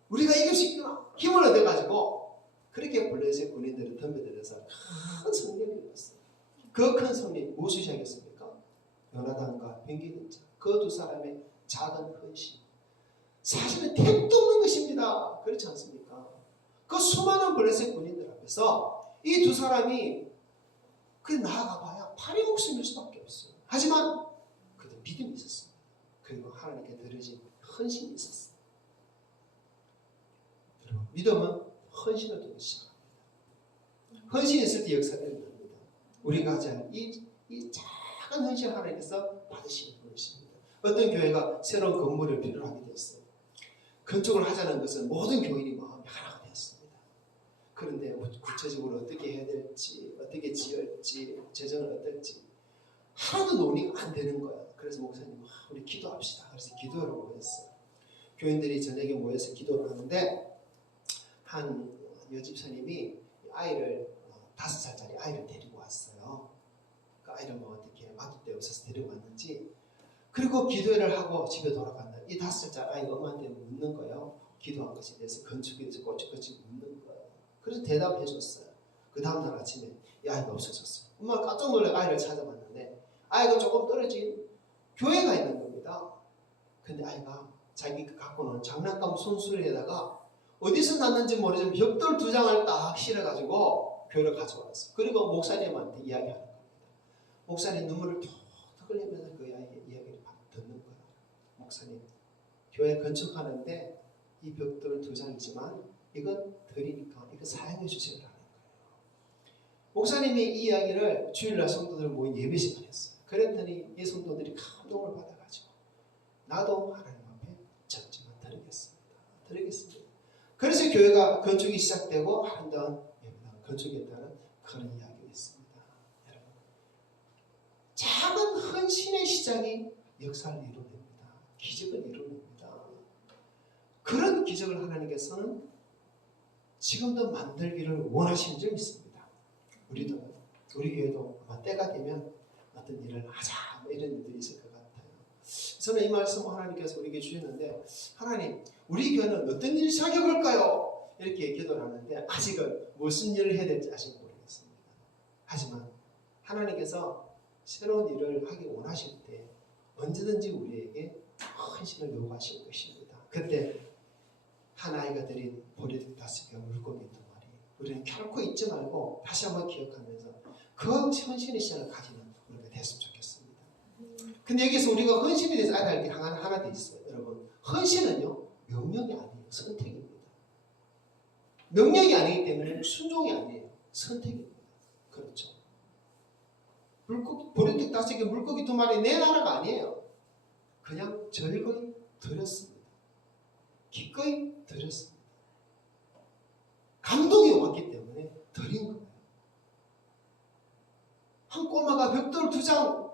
우리가 이길 수 있구나 힘을 얻어가지고 그렇게 블레셋 군인들을 덤벼들어서 큰 승리를 이뤘어요. 그 큰 승리 무엇을 시작했습니까? 요나단과 병기든 자 그 두 사람의 작은 헌신, 사실은 택도 없는 것입니다. 그렇지 않습니까? 그 수많은 블레셋 군인들 앞에서 이 두 사람이 그 나아가봐야 파리 목숨일 수밖에 없어요. 하지만 그들 믿음이 있었습니다. 그리고 하나님께 드려진 헌신이 있었어요. 여러분, 믿음은 헌신을 통해 시작합니다. 헌신이 있을 때 역사가 일어납니다. 우리가 하자 이 작은 헌신 하나님께서 받으시는 것입니다. 어떤 교회가 새로운 건물을 필요로 하게 됐어요. 건축을 하자는 것은 모든 교인이 마음이 하나가 되었습니다. 그런데 구체적으로 어떻게 해야 될지, 어떻게 지을지, 재정을 어떨지 하나도 논의가 안 되는 거예요. 그래서 목사님 우리 기도합시다. 그래서 기도를 모였어요. 교인들이 저녁에 모여서 기도를 하는데 한 여집사님이 아이를 5살짜리 아이를 데리고 왔어요. 그 아이를 어떻게 맞을 데 없어서 데리고 왔는지, 그리고 기도회를 하고 집에 돌아간다. 이 5살짜리 아이가 엄마한테 묻는 거예요. 기도한 것에 대해서 건축에 대해서 꼬치꼬치 묻는 거예요. 그래서 대답해 줬어요. 그 다음날 아침에 이 아이가 없어졌어요. 엄마가 깜짝 놀래 아이를 찾아봤는데 아이가 조금 떨어진 교회가 있는 겁니다. 근데 아이가 자기가 갖고 노는 장난감 손수레에다가 어디서 났는지 모르지만 벽돌 2장을 딱 실어가지고 교회를 가져왔어요. 그리고 목사님한테 이야기하는 겁니다. 목사님 눈물을 툭툭 흘리면서 그 아이의 이야기를 듣는 거예요. 목사님, 교회 건축하는데 이 벽돌 2장이지만 이건 드리니까 이거 사용해 주세요라는 거예요. 목사님이 이 이야기를 주일날 성도들 모인 예배 시간에 했어요. 그랬더니 이 성도들이 감동을 받아가지고 나도 하나님 앞에 적지만 드리겠습니다. 그래서 교회가 건축이 시작되고 아름다운 예배당 건축했다는 그런 이야기가 있습니다. 여러분, 작은 헌신의 시작이 역사를 이루어냅니다. 기적을 이루어냅니다. 그런 기적을 하나님께서는 지금도 만들기를 원하시는 점이 있습니다. 우리 교회도 아마 때가 되면 어떤 일을 하자 이런 일들이 있을 것 같아요. 저는 이 말씀을 하나님께서 우리에게 주셨는데, 하나님 우리 교회는 어떤 일을 시작해볼까요? 이렇게 기도를 하는데 아직은 무슨 일을 해야 될지 아직 모르겠습니다. 하지만 하나님께서 새로운 일을 하기 원하실 때 언제든지 우리에게 헌신을 요구하실 것입니다. 그때 한 아이가 드린 보리떡 5개 물고기 2마리, 우리는 결코 잊지 말고 다시 한번 기억하면서 그 헌신의 시간을 가지는 우리가 됐으면 좋겠습니다. 근데 여기서 우리가 헌신에 대해서 알아야 할 게 하나 더 있어요. 여러분, 헌신은요 명령이 아니에요. 선택입니다. 명령이 아니기 때문에 순종이 아니에요. 선택입니다. 그렇죠. 보리떡 5개 물고기 2마리 내 나라가 아니에요. 그냥 즐거이 드렸습니다. 기꺼이 드렸습니다. 감동이 왔기 때문에 드린 거예요. 한 꼬마가 벽돌 2장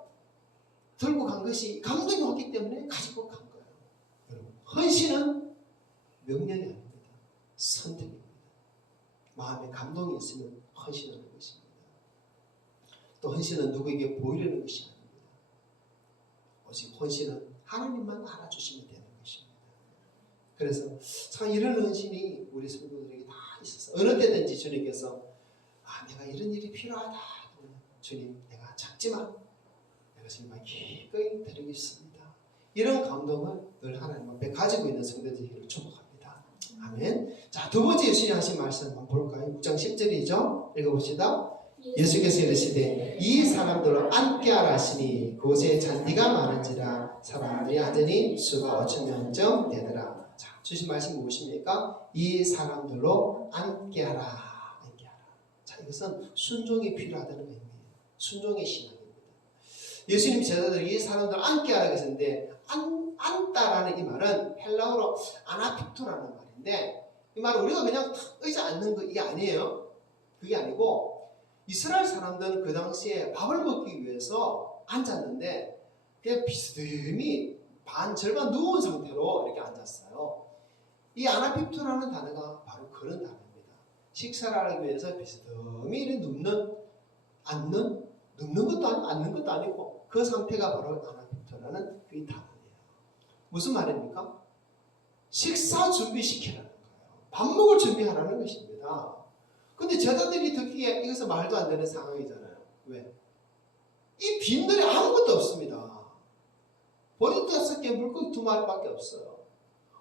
것이 감동이 왔기 때문에 가지고 간 거예요. 여러분, 헌신은 명령이 아닙니다. 선택입니다. 마음에 감동이 있으면 헌신하는 것입니다. 또 헌신은 누구에게 보이려는 것이 아닙니다. 오직 헌신은 하나님만 알아주시면 되는 것입니다. 그래서 참 이런 헌신이 우리 성도들에게 다 있었어요. 어느 때든지 주님께서 내가 이런 일이 필요하다. 주님, 내가 작지만 내가 정말 기꺼이 드리겠습니다. 이런 감동을 늘 하나님 앞에 가지고 있는 성도들에게 축복합니다. 아멘. 자, 두 번째 예수님 하신 말씀 한번 볼까요? 6장 10절이죠. 읽어봅시다. 예수께서 이르시되 이 사람들을 앉게 하라 하시니 그곳에 잔디가 많은지라 사람들이 앉으니 수가 5,000명쯤 되더라. 자, 주신 말씀이 무엇입니까? 이 사람들로 앉게 하라. 자, 이것은 순종이 필요하다는 의미예요. 순종의 신앙입니다. 예수님 제자들이 이 사람들을 앉게 하라 했는데 앉다라는 이 말은 헬라어로 아나픽토라는 말인데 이 말은 우리가 그냥 의자 앉는 거 이게 아니에요. 그게 아니고 이스라엘 사람들은 그 당시에 밥을 먹기 위해서 앉았는데 그냥 비스듬히 절반 누운 상태로 이렇게 앉았어요. 이 아나픽토라는 단어가 바로 그런 단어입니다. 식사를 하기 위해서 비스듬히 이렇게 눕는 것도 아니고 앉는 것도 아니고 그 상태가 바로 아나픽토라는 그 단어예요. 무슨 말입니까? 식사 준비시키라는 거예요. 밥 먹을 준비하라는 것입니다. 근데 제자들이 듣기에 이것은 말도 안 되는 상황이잖아요. 왜? 이 빈들이 아무것도 없습니다. 보리 5개, 물고기 2마리밖에 없어요.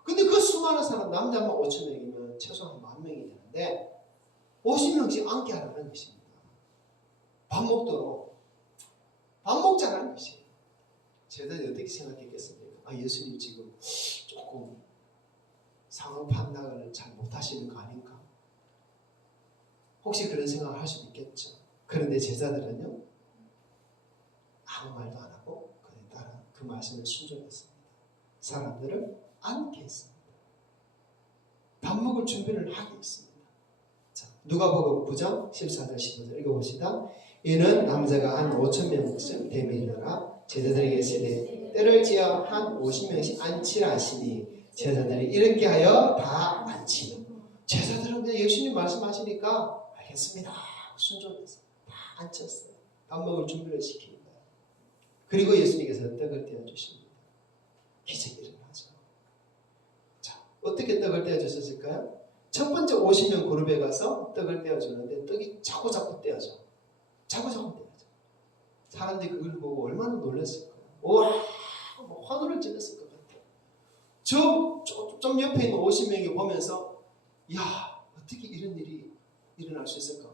근데 그 수많은 사람, 남자만 5,000명이면 최소한 10,000명이 되는데 50명씩 앉게 하라는 것입니다. 밥 먹도록. 밥 먹자라는 것이에요. 제자들이 어떻게 생각했겠습니까? 예수님 지금 조금 상황 판단을 잘 못하시는 거 아닌가? 혹시 그런 생각을 할 수도 있겠죠. 그런데 제자들은요, 아무 말도 안 하고 그에 따라 그 말씀을 순종했습니다. 사람들을 앉게 했습니다. 밥 먹을 준비를 하게 했습니다. 자, 누가복음 9장 14절 15절 읽어봅시다. 이는 남자가 한 5,000명쯤 되밀더라. 제자들에게 이르시되 때를 지어 한 50명씩 앉히라 하시니 제자들이 이렇게 하여 다 앉히는. 제자들은 그냥 예수님 말씀하시니까 알겠습니다. 순종해서 다 앉혔어요. 밥 먹을 준비를 시킵니다. 그리고 예수님께서 떡을 떼어주십니다. 기적이 일어나죠. 자, 어떻게 떡을 떼어주셨을까요? 첫 번째 50명 그룹에 가서 떡을 떼어주는데 떡이 자꾸 떼어져. 자꾸 떼어져. 사람들이 그걸 보고 얼마나 놀랐을 거예요. 와, 환호를 질렀을 것 같아요. 좀 옆에 있는 50명이 보면서 야, 어떻게 이런 일이 일어날 수 있을까?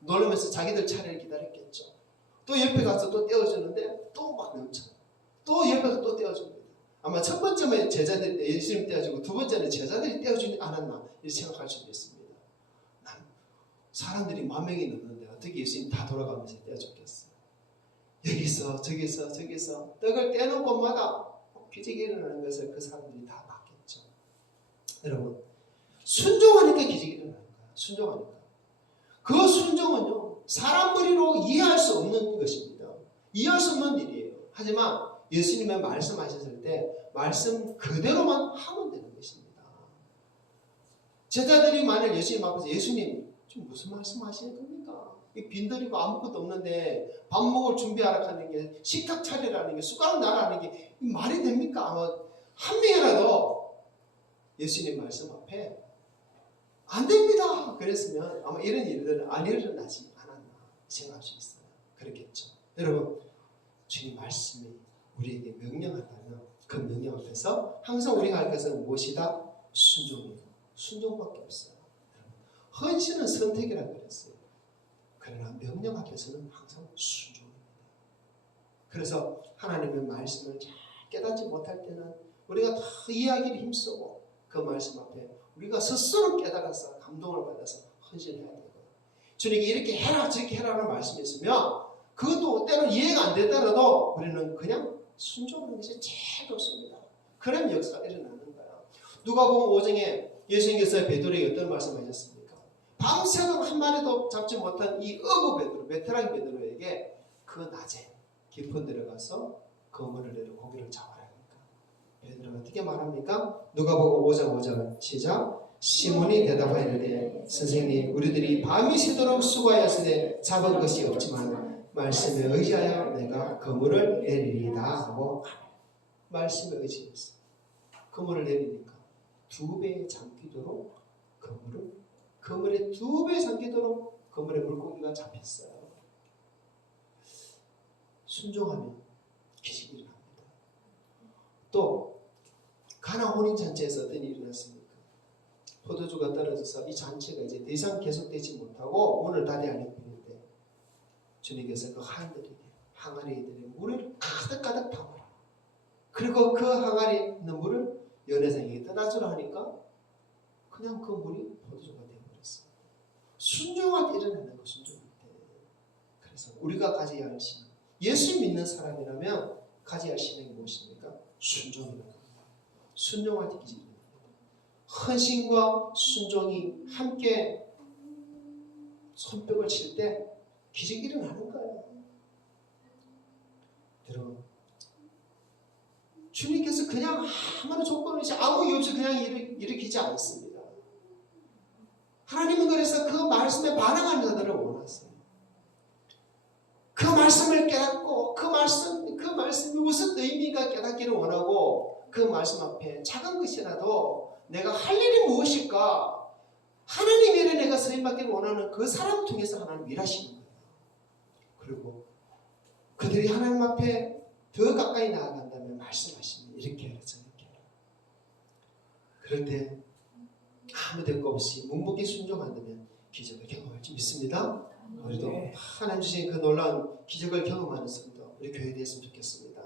놀라면서 자기들 차례를 기다렸겠죠. 또 옆에 가서 또 떼어주는데 또 막 넘쳐요. 또 옆에서 또 떼어줍니다. 아마 첫 번째는 제자들이 예수님 떼어주고 두 번째는 제자들이 떼어주지 않았나 이렇게 생각할 수도 있습니다. 사람들이 10,000명이 넘는데 어떻게 예수님 다 돌아가면서 떼어줬겠어요? 여기서 저기서 떡을 떼는 곳마다 기적이 일어나는 것을 그 사람들이 다 봤겠죠. 여러분, 순종하니까 기적이 일어나는 거예요. 순종하니까. 그 순종은요, 사람 머리로 이해할 수 없는 것입니다. 이해할 수 없는 일이에요. 하지만 예수님의 말씀하셨을 때 말씀 그대로만 하면 되는 것입니다. 제자들이 만약 예수님 앞에서 예수님 지금 무슨 말씀하시는 겁니까? 이 빈들이고 아무것도 없는데 밥 먹을 준비하라 하는 게 식탁 차리라는 게 숟가락 놔라는 게 말이 됩니까? 아마 한 명이라도 예수님 말씀 앞에 안 됩니다. 그랬으면 아마 이런 일들은 안 일어나지 않았나 생각할 수 있어요. 그렇겠죠. 여러분, 주님 말씀이 우리에게 명령한다면 그 명령 앞에서 항상 우리가 할 것은 무엇이다? 순종이에요. 순종밖에 없어요. 헌신은 선택이라고 그랬어요. 그러나 명령 앞에서는 항상 순종입니다. 그래서 하나님의 말씀을 잘 깨닫지 못할 때는 우리가 다 이해하기를 힘쓰고 그 말씀 앞에 우리가 스스로 깨달아서 감동을 받아서 헌신해야 되고 주님이 이렇게 해라 저렇게 해라는 말씀이 있으면 그것도 때로 이해가 안 되더라도 우리는 그냥 순종하는 것이 제일 좋습니다. 그럼 역사가 일어나는 거예요. 누가복음 5장에 예수님께서 베드로에게 어떤 말씀하셨습니까? 밤새도록 한 마리도 잡지 못한 이 어부 베드로, 베테랑 베드로에게 그 낮에 깊은 데로 가서 그물을 내려 고기를 잡아라 하니까 베드로가 어떻게 말합니까? 누가복음 5장 5절 시작. 시몬이 대답하여 이르되 선생님 우리들이 밤이 새도록 수고하였으되 잡은 것이 없지만 말씀에 의지하여 내가 그물을 내리리이다 하고 말씀에 의지했어. 그물을 내리니까 2배에 잠기도록 그물에 2배 잠기도록 그물에 물고기가 잡혔어요. 순종하면 기적이 일어납니다. 또 가나 혼인잔치에서 어떤 일이 일어났습니까? 포도주가 떨어져서 이 잔치가 이제 더 이상 계속되지 못하고 오늘 달이 아닐 뿐인데 주님께서 그 항아리들의 물을 가득가득 담으라. 그리고 그 항아리에 있는 물을 연회장에게 떠나주라 하니까 그냥 그 물이 포도주가 되어버렸어요. 순종할 때 일어나는 거 순종할 때. 그래서 우리가 가져야 할 신앙, 예수 믿는 사람이라면 가져야 할 신앙이 무엇입니까? 순종이라는 겁니다. 순종할 때 기적이 일어납니다. 헌신과 순종이 함께 손뼉을 칠 때 기적이 일어나는 거예요. 여러분, 주님께서 그냥 아무런 조건 없이 아무 이유 없이 그냥 일으키지 않습니다. 하나님은 그래서 그 말씀에 반응하는 자들을 원하세요. 그 말씀을 깨닫고 그 말씀이 무슨 의미가 깨닫기를 원하고 그 말씀 앞에 작은 것이라도 내가 할 일이 무엇일까? 하나님 일에 내가 쓰임받기를 원하는 그 사람 통해서 하나님 일하시는 거예요. 그리고 그들이 하나님 앞에 더 가까이 나아간다면 말씀하시면 이렇게 해라 저렇게 해라. 그럴 때 아무 대가 없이 묵묵히 순종한다면 기적을 경험할 줄 믿습니다. 우리도 하나님 주신 그 놀라운 기적을 경험하는 성도 우리 교회에 됐으면 좋겠습니다.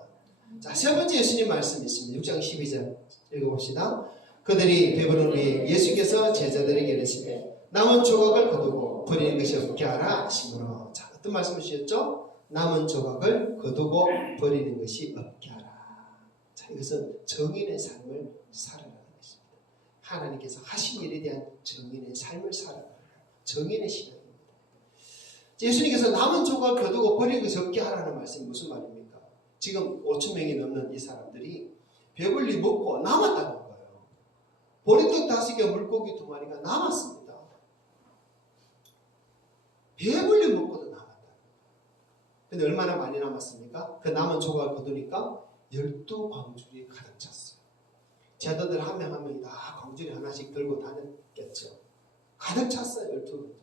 자, 세 번째 예수님 말씀이 있습니다. 6장 12절 읽어봅시다. 그들이 배부른 후에 예수께서 제자들에게 이르시되 남은 조각을 거두고 버리는 것이 없게 하라 하시므로. 자, 어떤 말씀이셨죠? 남은 조각을 거두고 버리는 것이 없게 하라. 자, 이것은 정인의 삶을 살아라는 것입니다. 하나님께서 하신 일에 대한 정인의 삶을 살아라. 정인의 신앙입니다. 예수님께서 남은 조각을 거두고 버리는 것이 없게 하라는 말씀이 무슨 말입니까? 지금 5천 명이 넘는 이 사람들이 배불리 먹고 남았다는 거예요. 보리떡 5개, 물고기 2마리가 남았습니다. 배불리 먹고도 남았다. 근데 얼마나 많이 남았습니까? 그 남은 조각을 거두니까 12광줄이 가득 찼어요. 제자들 한 명 한 명이 다 광줄이 하나씩 들고 다녔겠죠. 가득 찼어요. 12광줄이.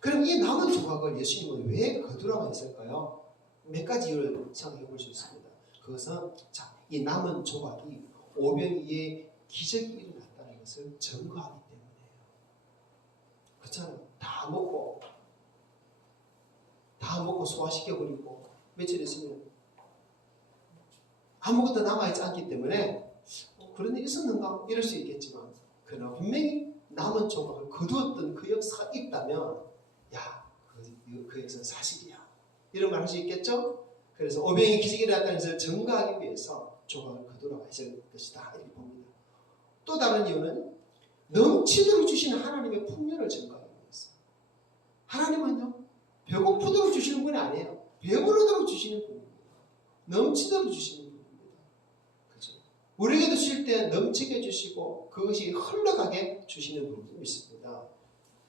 그럼 이 남은 조각을 예수님은 왜 거두라고 했을까요? 몇 가지 이유를 생각해 볼 수 있습니다. 그것은 이 남은 조각이 오병이의 기적이 일어났다는 것을 증거하기 때문이에요. 그렇잖아요. 다 먹고 소화시켜버리고 며칠 있으면 아무것도 남아있지 않기 때문에 그런 일이 있었는가? 이럴 수 있겠지만 그러나 분명히 남은 조각을 거두었던 그 역사가 있다면 그 역사는 사실이야. 이런 말 할 수 있겠죠? 그래서 오병이 기적이 일어났다는 것을 증거하기 위해서 조각을 거두라고 했을 것이다. 이렇게 봅니다. 또 다른 이유는 넘치도록 주시는 하나님의 풍요를 증거하기 위해서. 하나님은요, 배고프도록 주시는 분이 아니에요. 배부르도록 주시는 분입니다. 넘치도록 주시는 분입니다. 그렇죠? 우리에게도 주실 때 넘치게 주시고 그것이 흘러가게 주시는 분도 있습니다.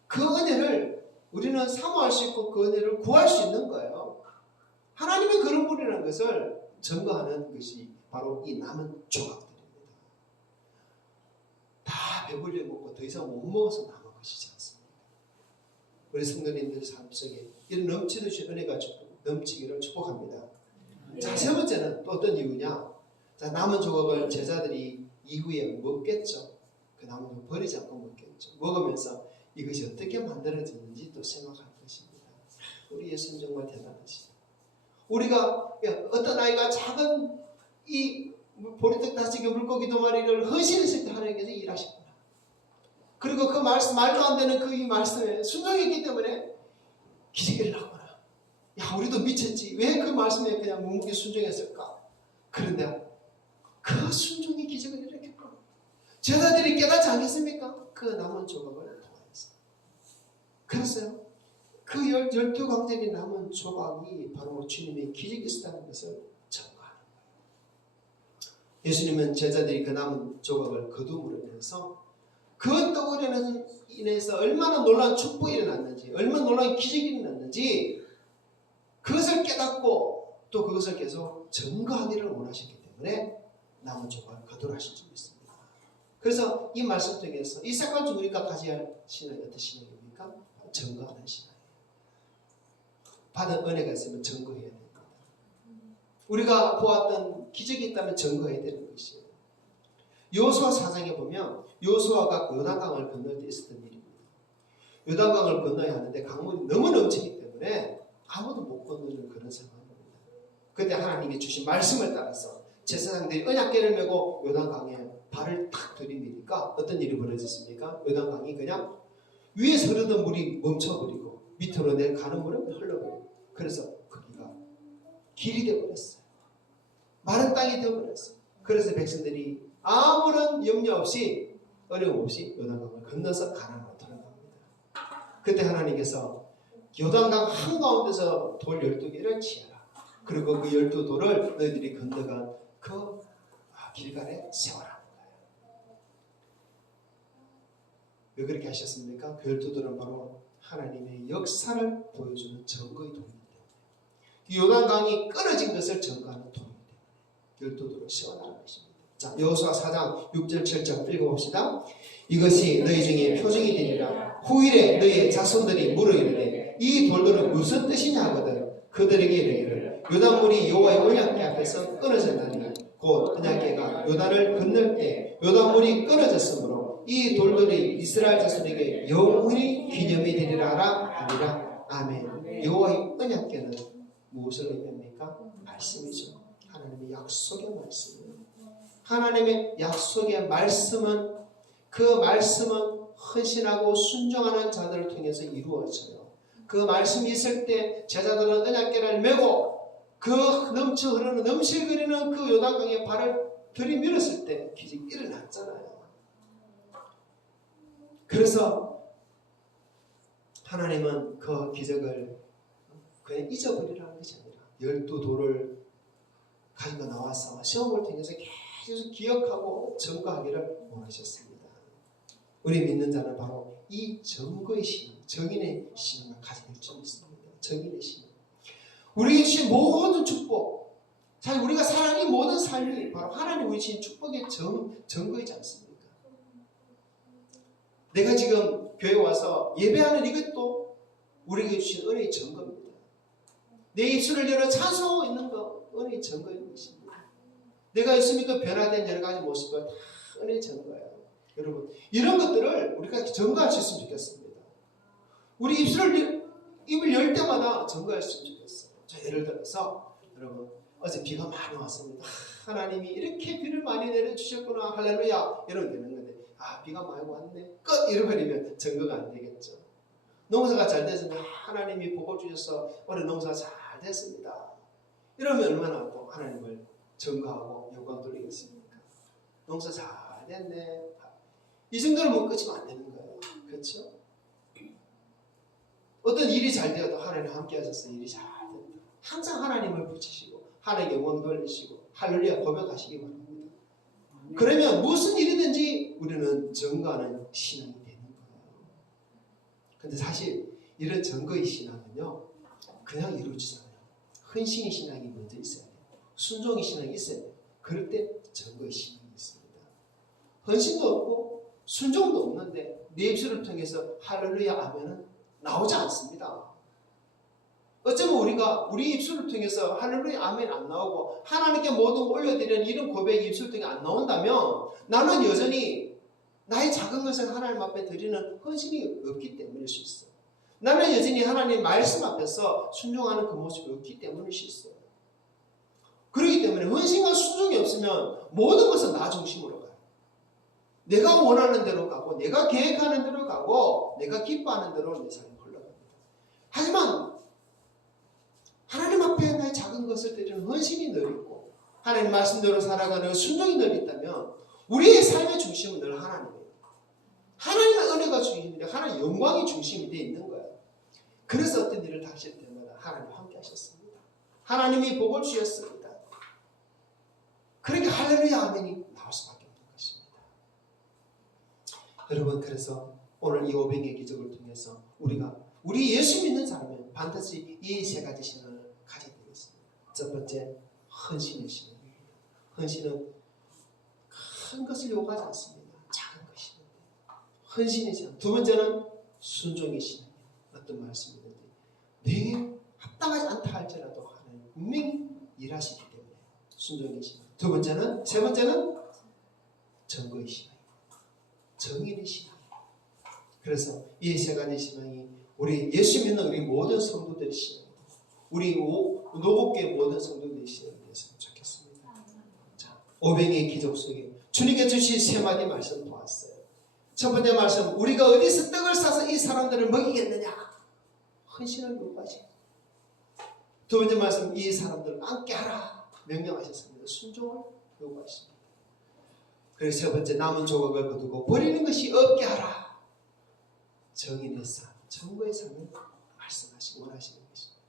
그 은혜를 우리는 사모할 수 있고 그 은혜를 구할 수 있는 거예요. 하나님의 그런 분이라는 것을 증거하는 것이 바로 이 남은 조각들입니다. 다 배불리 먹고 더 이상 못 먹어서 남은 것이지 않습니까? 우리 성도님들 삶 속에 이런 넘치듯이 은혜가 넘치기를 축복합니다. 자, 세 번째는 또 어떤 이유냐? 자, 남은 조각을 제자들이 이후에 먹겠죠. 그 남은 조각 버리지 않고 먹겠죠. 먹으면서 이것이 어떻게 만들어졌는지 또 생각할 것입니다. 우리 예수님 정말 대단하시죠. 우리가 어떤 아이가 작은 이 보리떡 5개 물고기 2마리를 헌신했을 때 하나님께서 일하셨구나. 그리고 그 말씀 말도 안 되는 그 이 말씀에 순종했기 때문에 기적이 일어났구나. 야, 우리도 미쳤지. 왜 그 말씀에 그냥 묵묵히 순종했을까? 그런데 그 순종이 기적을 일으켰구나. 제자들이 깨닫지 않겠습니까? 그 남은 조각을 통해서. 그랬어요. 그 12광절이 남은 조각이 바로 주님의 기적이 있었다는 것을 증거하는 거예요. 예수님은 제자들이 그 남은 조각을 거둠으로 인해서 그 떡으로 인해서 얼마나 놀라운 축복이 일어났는지, 얼마나 놀라운 기적이 일어났는지 그것을 깨닫고 또 그것을 계속 증거하기를 원하셨기 때문에 남은 조각을 거두라 하신 줄이 있습니다. 그래서 이 말씀 통해서 이 색깔 중 우리가 가져야 할 신앙이 어떤 신앙입니까? 증거하는 신앙이에요. 받은 은혜가 있으면 증거해야 됩니다. 우리가 보았던 기적이 있다면 증거해야 되는 것이에요. 여호수아 4장에 보면 여호수아가 요단강을 건널 때 있었던 일입니다. 요단강을 건너야 하는데 강물이 너무 넘치기 때문에 아무도 못 건너는 그런 상황입니다. 그때 하나님이 주신 말씀을 따라서 제사장들이 언약궤를 메고 요단강에 발을 탁 들이미니까 어떤 일이 벌어졌습니까? 요단강이 그냥 위에서 흐르던 물이 멈춰버리고 밑으로 내려가는 물은 흘러버리고 그래서 거기가 길이 되어버렸어요. 마른 땅이 되어버렸어요. 그래서 백성들이 아무런 염려 없이 어려움 없이 요단강을 건너서 가나안으로 들어갑니다. 그때 하나님께서 요단강 한가운데서 돌 12개를 치어라. 그리고 그 12돌을 너희들이 건너간 그 길간에 세워라. 왜 그렇게 하셨습니까? 그 12돌은 바로 하나님의 역사를 보여주는 증거의 돌이기 때문에 요단강이 끊어진 것을 증거하는 돌이기 때문에 12돌을 세워나가는 것입니다. 자, 여호수아 4장 6절 7절 읽어봅시다. 이것이 너희 중에 표징이 되리라. 후일에 너희의 자손들이 물어 이르되 이 돌들은 무슨 뜻이냐 하거든 그들에게 이르기를 요단물이 여호와의 언약궤 앞에서 끊어졌나니 곧 언약궤가 요단을 건널 때 요단물이 끊어졌으므로 이 돌들이 이스라엘 자손에게 영원히 기념이 되리라 하니라. 아멘. 여호와의 언약궤는 무엇을 의미합니까? 말씀이죠. 하나님의 약속의 말씀이에요. 하나님의 약속의 말씀은 그 말씀은 헌신하고 순종하는 자들을 통해서 이루어져요. 그 말씀이 있을 때 제자들은 언약궤를 메고 그 넘쳐 흐르는 넘실거리는 그 요단강에 발을 들이밀었을 때 기적이 일어났잖아요. 그래서 하나님은 그 기적을 그냥 잊어버리라는 것이 아니라 12돌을 가지고 나와서 시험을 통해서 계속 기억하고 증거하기를 원하셨습니다. 우리 믿는 자는 바로 이 증거의 신앙, 정인의 신앙을 가지고 좀 있습니다. 정인의 신앙. 우리에게 주신 모든 축복, 사실 우리가 살아가는 이 모든 삶이 바로 하나님 우리 주신 축복의 증거이지 않습니까? 내가 지금 교회 와서 예배하는 이것도 우리에게 주신 은혜의 증거입니다. 내 입술을 열어 찬송하고 있는 거 은혜의 증거인 것입니다. 내가 있으니까 변화된 여러 가지 모습을 다 은혜의 증거예요. 여러분 이런 것들을 우리가 증거할 수 있으면 좋겠습니다. 우리 입을 열 때마다 증거했으면 좋겠어요. 자, 예를 들어서 여러분 어제 비가 많이 왔습니다. 하나님이 이렇게 비를 많이 내려주셨구나 할렐루야 이러면 되는 건데 비가 많이 왔네 끝 이러버리면 증거가 안 되겠죠. 농사가 잘 됐으면 하나님이 복을 주셔서 올해 농사가 잘 됐습니다. 이러면 얼마나 또 하나님을 증거하고 영광 돌리겠습니까? 농사 잘 됐네 이 정도로 못 끝이면 안 되는 거예요. 그렇죠? 어떤 일이 잘 되어도 하나님 함께 하셔서 일이 잘 된다. 항상 하나님을 붙이시고 하나님의 영광 돌리시고 할렐루야 고백하시기 바랍니다. 그러면 무슨 일이든지 우리는 증거하는 신앙이 되는 거예요. 근데 사실 이런 증거의 신앙은요 그냥 이루어지지 않아요. 헌신의 신앙이 먼저 있어야 돼요. 순종의 신앙이 있어야 돼요. 그럴 때 증거의 신앙이 있습니다. 헌신도 없고 순종도 없는데 내 입술을 통해서 할렐루야 아멘은 나오지 않습니다. 어쩌면 우리가 우리 입술을 통해서 할렐루야 아멘 안 나오고 하나님께 모든 걸 올려드리는 이런 고백이 입술 통해 안 나온다면 나는 여전히 나의 작은 것을 하나님 앞에 드리는 헌신이 없기 때문일 수 있어요. 나는 여전히 하나님 말씀 앞에서 순종하는 그 모습이 없기 때문일 수 있어요. 그렇기 때문에 헌신과 순종이 없으면 모든 것은 나 중심으로 가요. 내가 원하는 대로 가고 내가 계획하는 대로 가고 내가 기뻐하는 대로 내 삶이 흘러갑니다. 하지만 하나님 앞에 나의 작은 것을 드리는 헌신이 늘 있고 하나님 말씀대로 살아가는 순종이 늘 있다면 우리의 삶의 중심은 늘 하나님이에요. 하나님의 은혜가 중심이고 하나님의 영광이 중심이 되어 있는 거예요. 그래서 어떤 일을 하실 때마다 하나님 함께 하셨습니다. 하나님이 복을 주셨습니다. 그러니까 할렐루야 아멘이 나올 수밖에 없는 것입니다. 여러분, 그래서 오늘 이 오병의 기적을 통해서 우리 예수 믿는 사람은 반드시 이 세 가지 신앙을 가져야 되겠습니다. 첫 번째, 헌신의 신앙이에요. 헌신은 큰 것을 요구하지 않습니다. 작은 것입니다. 헌신의 신앙. 두 번째는 순종의 신앙이에요. 어떤 말씀이든지 내게 합당하지 않다 할지라도 하나님 분명히 일하시기 때문에 순종의 신앙. 세 번째는 정의의 신앙이에요. 정의의 신앙이에요. 그래서 이 세 가지 신앙이 우리 예수 믿는 우리 모든 성도들의 신앙입니다. 우리 노복교의 모든 성도들의 신앙이 되었으면 좋겠습니다. 자, 오병이의 기적 속에 주님께 주신 세 마디 말씀 보았어요. 첫 번째 말씀, 우리가 어디서 떡을 싸서 이 사람들을 먹이겠느냐? 헌신을 요구하시고. 두 번째 말씀, 이 사람들을 앉게 하라 명령하셨습니다. 순종을 요구하십니다. 그리고 세 번째, 남은 조각을 거두고 버리는 것이 없게 하라. 정인의 삶, 정거의 삶을 말씀하시고 원하시는 것입니다.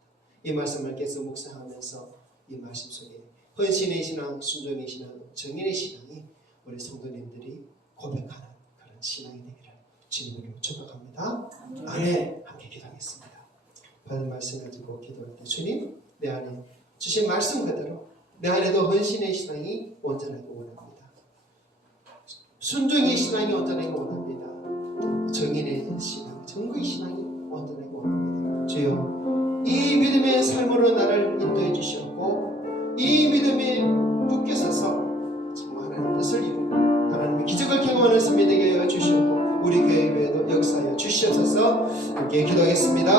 이 말씀을 계속 묵상하면서 이 말씀 속에 헌신의 신앙, 순종의 신앙, 정인의 신앙이 우리 성도님들이 고백하는 그런 신앙이 되기를 주님으로 축복합니다. 아멘. 함께 기도하겠습니다. 받은 말씀 가지고 기도할 때 주님, 내 안에 주신 말씀 그대로 내 안에도 헌신의 신앙이 온전하게 원합니다. 순종의 신앙이 온전하게 원합니다. 정인의 신앙, 정의의 신앙이 온전하게 원합니다. 주여, 이 믿음의 삶으로 나를 인도해 주시옵고 이 믿음에 굳게 서서 정말 하나님의 뜻을 이루고 하나님의 기적을 경험하는 삶이 되게 하여 주시옵고 우리 교회에도 역사하여 주시옵소서. 함께 기도하겠습니다.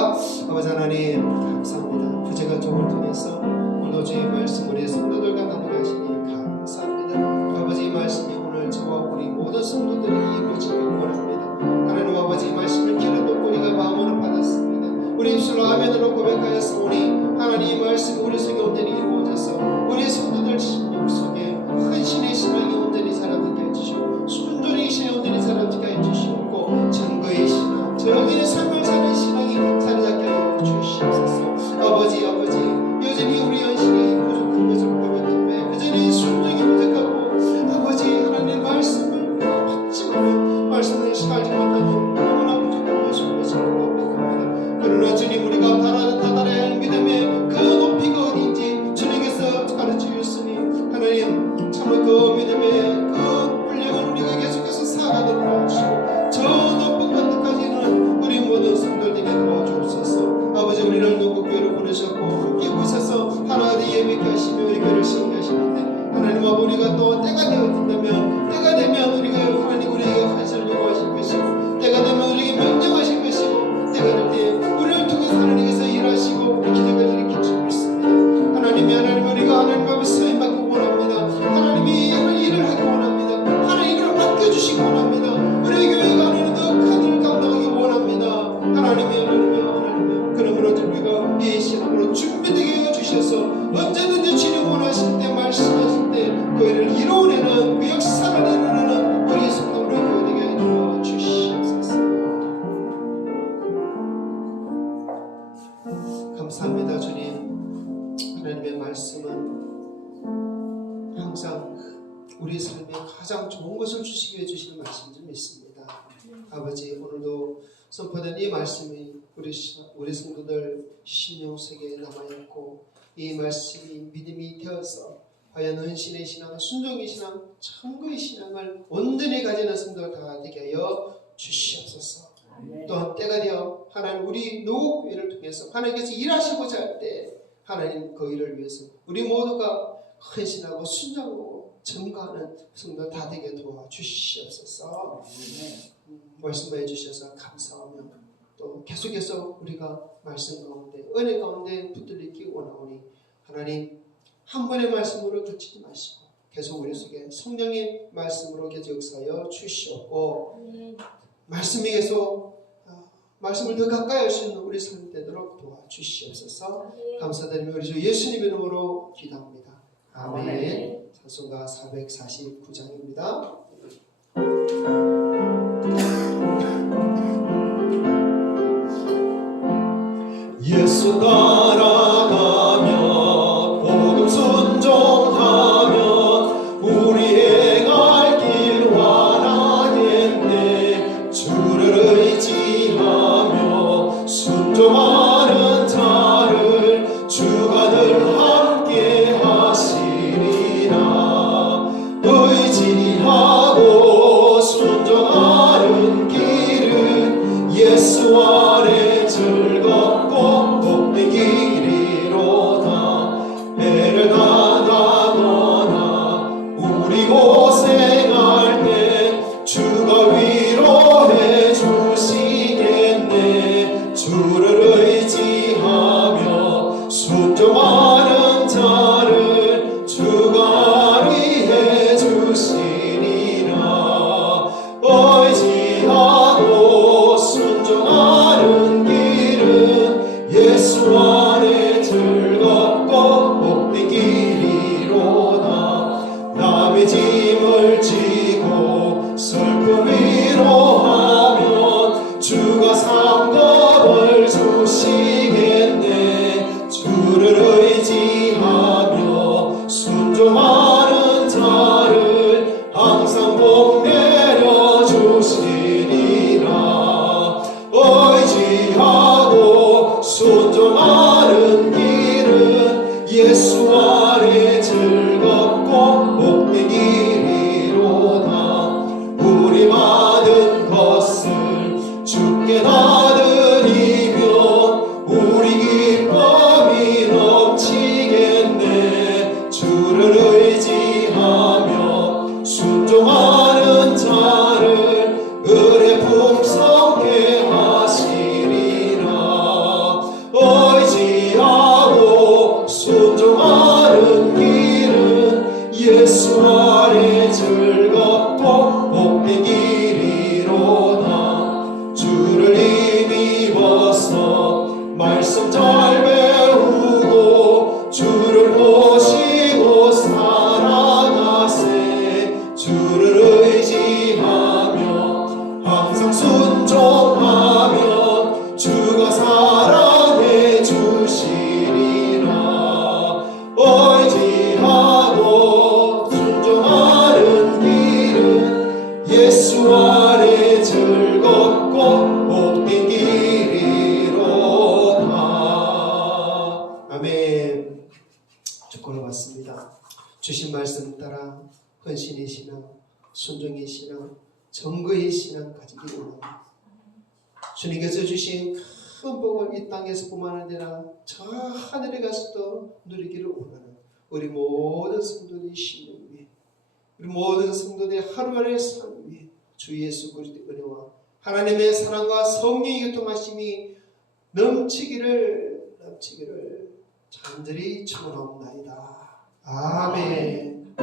아버지 하나님 감사합니다. 부재가 종을 통해서 오늘도 주의 말씀 우리 성도들과 나누게 하시니 감사합니다. 아버지 이 말씀이 오늘 저와 우리 모든 성도들이 이루어지길 원합니다. 하나님 아버지 이 말씀을 귀로 듣고 우리가 마음으로 받았습니다. 우리 입술로 아멘으로 고백하였으니 하나님 이 말씀이 우리 속에 온전히 이루어져서 우리 성도들 심령 속에 헌신의 신앙이 온전히 자라게 해주시고 순종의 신앙이 온전히 자라게 해주시고 정의의 신앙, 정의의 삶을 사는 신앙이 자리잡게 하여 주시옵소서. 아버지 여전히 우리 헌신이 부족한 것을 보기 때문에 여전히 순종이 부족하고 아버지 하나님의 말씀을 받지만 말씀을 살지 못하는 너무나 부족한 것을 고백합니다. 그러나 주님, 우리가 다달아야 할 믿음의 그 높이가 어디인지 주님께서 가르쳐 주셨으니 하나님 참으로 그 믿음의 그 분량을 우리가 계속해서 살아가도록 도와주시고 저 높은 곳까지는 우리 모든 성도들에게 도와주옵소서. 아버지, 우리를 노국교회로 부르셨고 이곳에서 하나 되게 예배케 하시며 우리 교회를 세우게 하시는데 하나님 아버지, 우리가 또 때가 되면 우리가 하나님 우리에게 한시를 요구하실 것이고 때가 되면 우리에게 명령하실 것이고 때가 될 때 우리를 통해서 하나님께서 일하시고 기적을 일으킬 줄 믿습니다. 하나님 우리가 하나님 앞에 쓰임받기 원합니다. 하나님이 일을 하기 원합니다. 하나님 이걸 맡겨주시기 원합니다. 우리 교회가 하나님 더 큰 일을 감당하기 원합니다. 하나님 그러므로 우리가 이 시간으로 준비되게 해주셔서 언제든지 주님 원하실 때 말씀하실 때 그 일을 이루어내는 그 역사를 이루어내는 우리 성도로 교회되게 해주어 주시옵소서. 감사합니다. 주님, 하나님의 말씀은 항상 우리 삶에 가장 좋은 것을 주시기 위해 주시는 말씀인 줄 믿습니다. 아버지, 오늘도 선포된 이 말씀이 우리 성도들 심령 속에 남아있고 이 말씀이 믿음이 되어서 과연 헌신의 신앙, 순종의 신앙, 정의의 신앙을 온전히 가지는 성도가 다 되게 하여 주시옵소서. 또한 때가 되어 하나님 우리 노국교회를 통해서 하나님께서 일하시고자 할 때 하나님 그 일을 위해서 우리 모두가 헌신하고 순종하고 증거하는 성도 다 되게 도와주시옵소서. 말씀해 주셔서 감사하며 또 계속해서 우리가 말씀 가운데 은혜 가운데 붙들리기 원하오니 하나님 한 번의 말씀으로 그치지 마시고 계속 우리 속에 성령의 말씀으로 계속 역사하여 주시옵고 말씀이 계속 말씀을 더 가까이 할 수 있는 우리 삶 되도록 도와주시옵소서. 감사드리며 우리 주 예수님 이름으로 기도합니다. 아멘. 찬송가 449장입니다. 예수 따라가면 복음 순종하면 순종하는 자를 주가 늘 함께 하시리라. 의지하고 순종하는 길은 예수 안에 즐겁고 복된 길이로다. 해를 당하거나 우리 고생할 때 주가 위로해 주시겠네. 주를 의지하며 순종하는 자를 주가 위해 주시리라. 의지하고 순종하는 길은 예수 안에 즐겁고 복된 길이로다. 남의 짐을 지고 슬픔 위로하면 주가 상급을 주시겠네. 주를 의지하며 순종하는 자를 항상 복 내려 주시리라. 의지하고 순종하는 길은 예수 안에 즐겁고 복된 길이로다. 우리 받은 것을 주께 다 드리면 우리 기쁨이 넘치겠네. 주를 의지하며 순종하는 자를 은혜 풍성케 하시리라. 의지하고 순종하는 길은 예수 안에 즐겁고 복된 길이로다. 주를 힘입어서 말씀 잘 배우고 주를 모시고 살아가세. 주를 의지하며 항상 순종하면 주가 사랑해 주시리라. 의지하고 순종하는 길은 예수 안에 즐겁고 복된 길이로다. 아멘. 축복을 받습니다. 주신 말씀 따라 헌신의 신앙, 순종의 신앙, 정거의 신앙 가지기 원합니다. 주님께서 주신 큰 복을 이 땅에서뿐만 아니라 저 하늘에 가서도 누리기를 원하는 우리 모든 성도들의 심령 위에, 우리 모든 성도들의 하루하루의 삶 위에 주 예수 그리스도의 은혜와 하나님의 사랑과 성령의 교통하심이 넘치기를 간절히 축원하옵나이다. 아멘.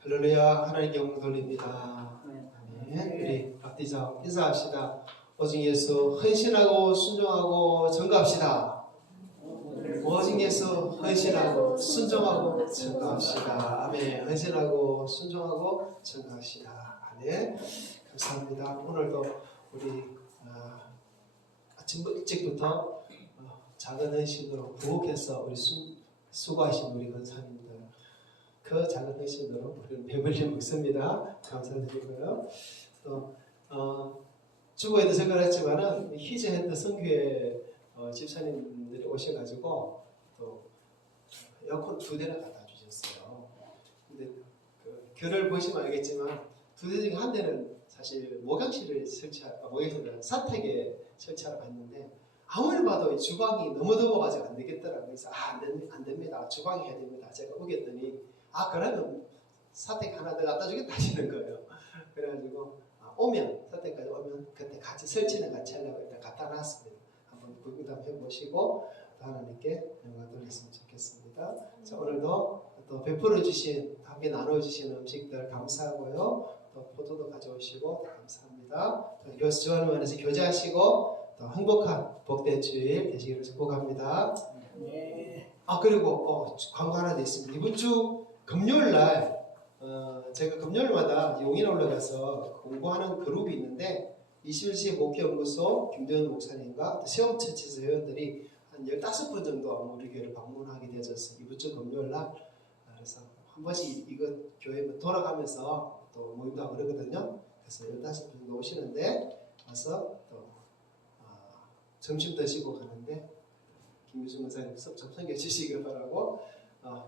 할렐루야. 하나님께 영광 돌립니다. 아멘. 우리 앞뒤서 인사합시다. 오직 예수 헌신하고 순종하고 전가합시다. 오직 예수 헌신하고 순종하고 전가합시다. 아멘. 헌신하고 순종하고 전가합시다. 아멘. 감사합니다. 오늘도 우리 아침 일찍부터 작은 헌신으로 부엌에서 우리 수고하신 우리 권사님들 그 작은 헌신으로 우리는 배불리 먹습니다. 감사드리고요. 또 주보에도 생각했지만은 희재했던 성교회 집사님들이 오셔가지고 또 에어컨 2대나 갖다 주셨어요. 근데 그 글을 보시면 알겠지만 2대 중에 한 대는 사실 목욕실을 목욕실을 사택에 설치하러 갔는데 아무리 봐도 주방이 너무 더워가지고 안 되겠더라고요. 그래서 안 됩니다. 주방이 해야 됩니다. 제가 우겼더니 그러면 사택 하나 더 갖다 주겠다 하시는 거예요. 그래가지고 오면 사택까지 오면 그때 같이 설치는 같이 하려고 일단 갖다 놨습니다. 한번 구경 해보시고 하나님께 영광 돌렸으면 좋겠습니다. 자, 오늘도 또 베풀어 주신 함께 나눠 주신 음식들 감사하고요. 또 포도도 가져오시고 감사합니다. 교수님 안에서 교제하시고 또 행복한 복된 주일 되시기를 축복합니다. 네. 그리고 광고 하나 더 있습니다. 이번 주 금요일 날 제가 금요일마다 용인 올라가서 공부하는 그룹이 있는데 21세기 목회연구소 김대현 목사님과 세움처치에서 회원들이 한 15분 정도 아마 우리 교회를 방문하게 되어졌어요. 이번 주 금요일 날. 그래서 한 번씩 이거 교회 돌아가면서 또 모임도 하고 그러거든요. 그래서 15분 정도 오시는데 와서 또 점심 드시고 가는데 김유승 목사님 접선해 주시길 바라고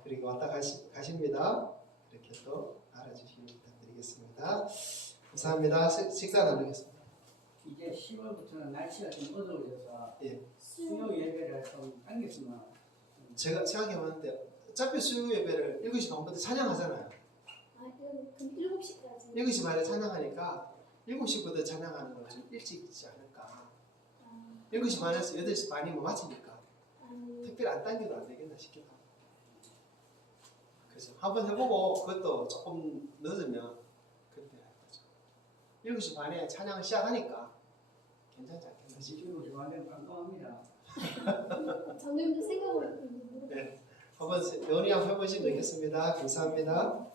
그리고 왔다 가십니다. 이렇게 또 알아주시기 부탁드리겠습니다. 감사합니다. 식사 나누겠습니다. 이제 10월부터는 날씨가 좀 어두워져서 예. 수요 예배를 좀 당겼으면 제가 생각해봤는데 어차피 수요 예배를 7시 반부터 찬양하잖아요. 그럼 7시까지. 7시 반에 찬양하니까 7시부터 찬양하는 건 좀 일찍 있지 않을까. 7시 반에서 8시 반이면 맞으니까 특별히 안 당겨도 안 되겠나 싶기도 하고. 그래서 한번 해보고 그것도 조금 늦으면 그때 하죠. 7시 반에 찬양을 시작하니까 괜찮지 않겠나 싶기도 지금 완전 깜깜합니다. 장님도 생각을 했는데. 네. 한번 논의 한번 해보시면 되겠습니다. 감사합니다.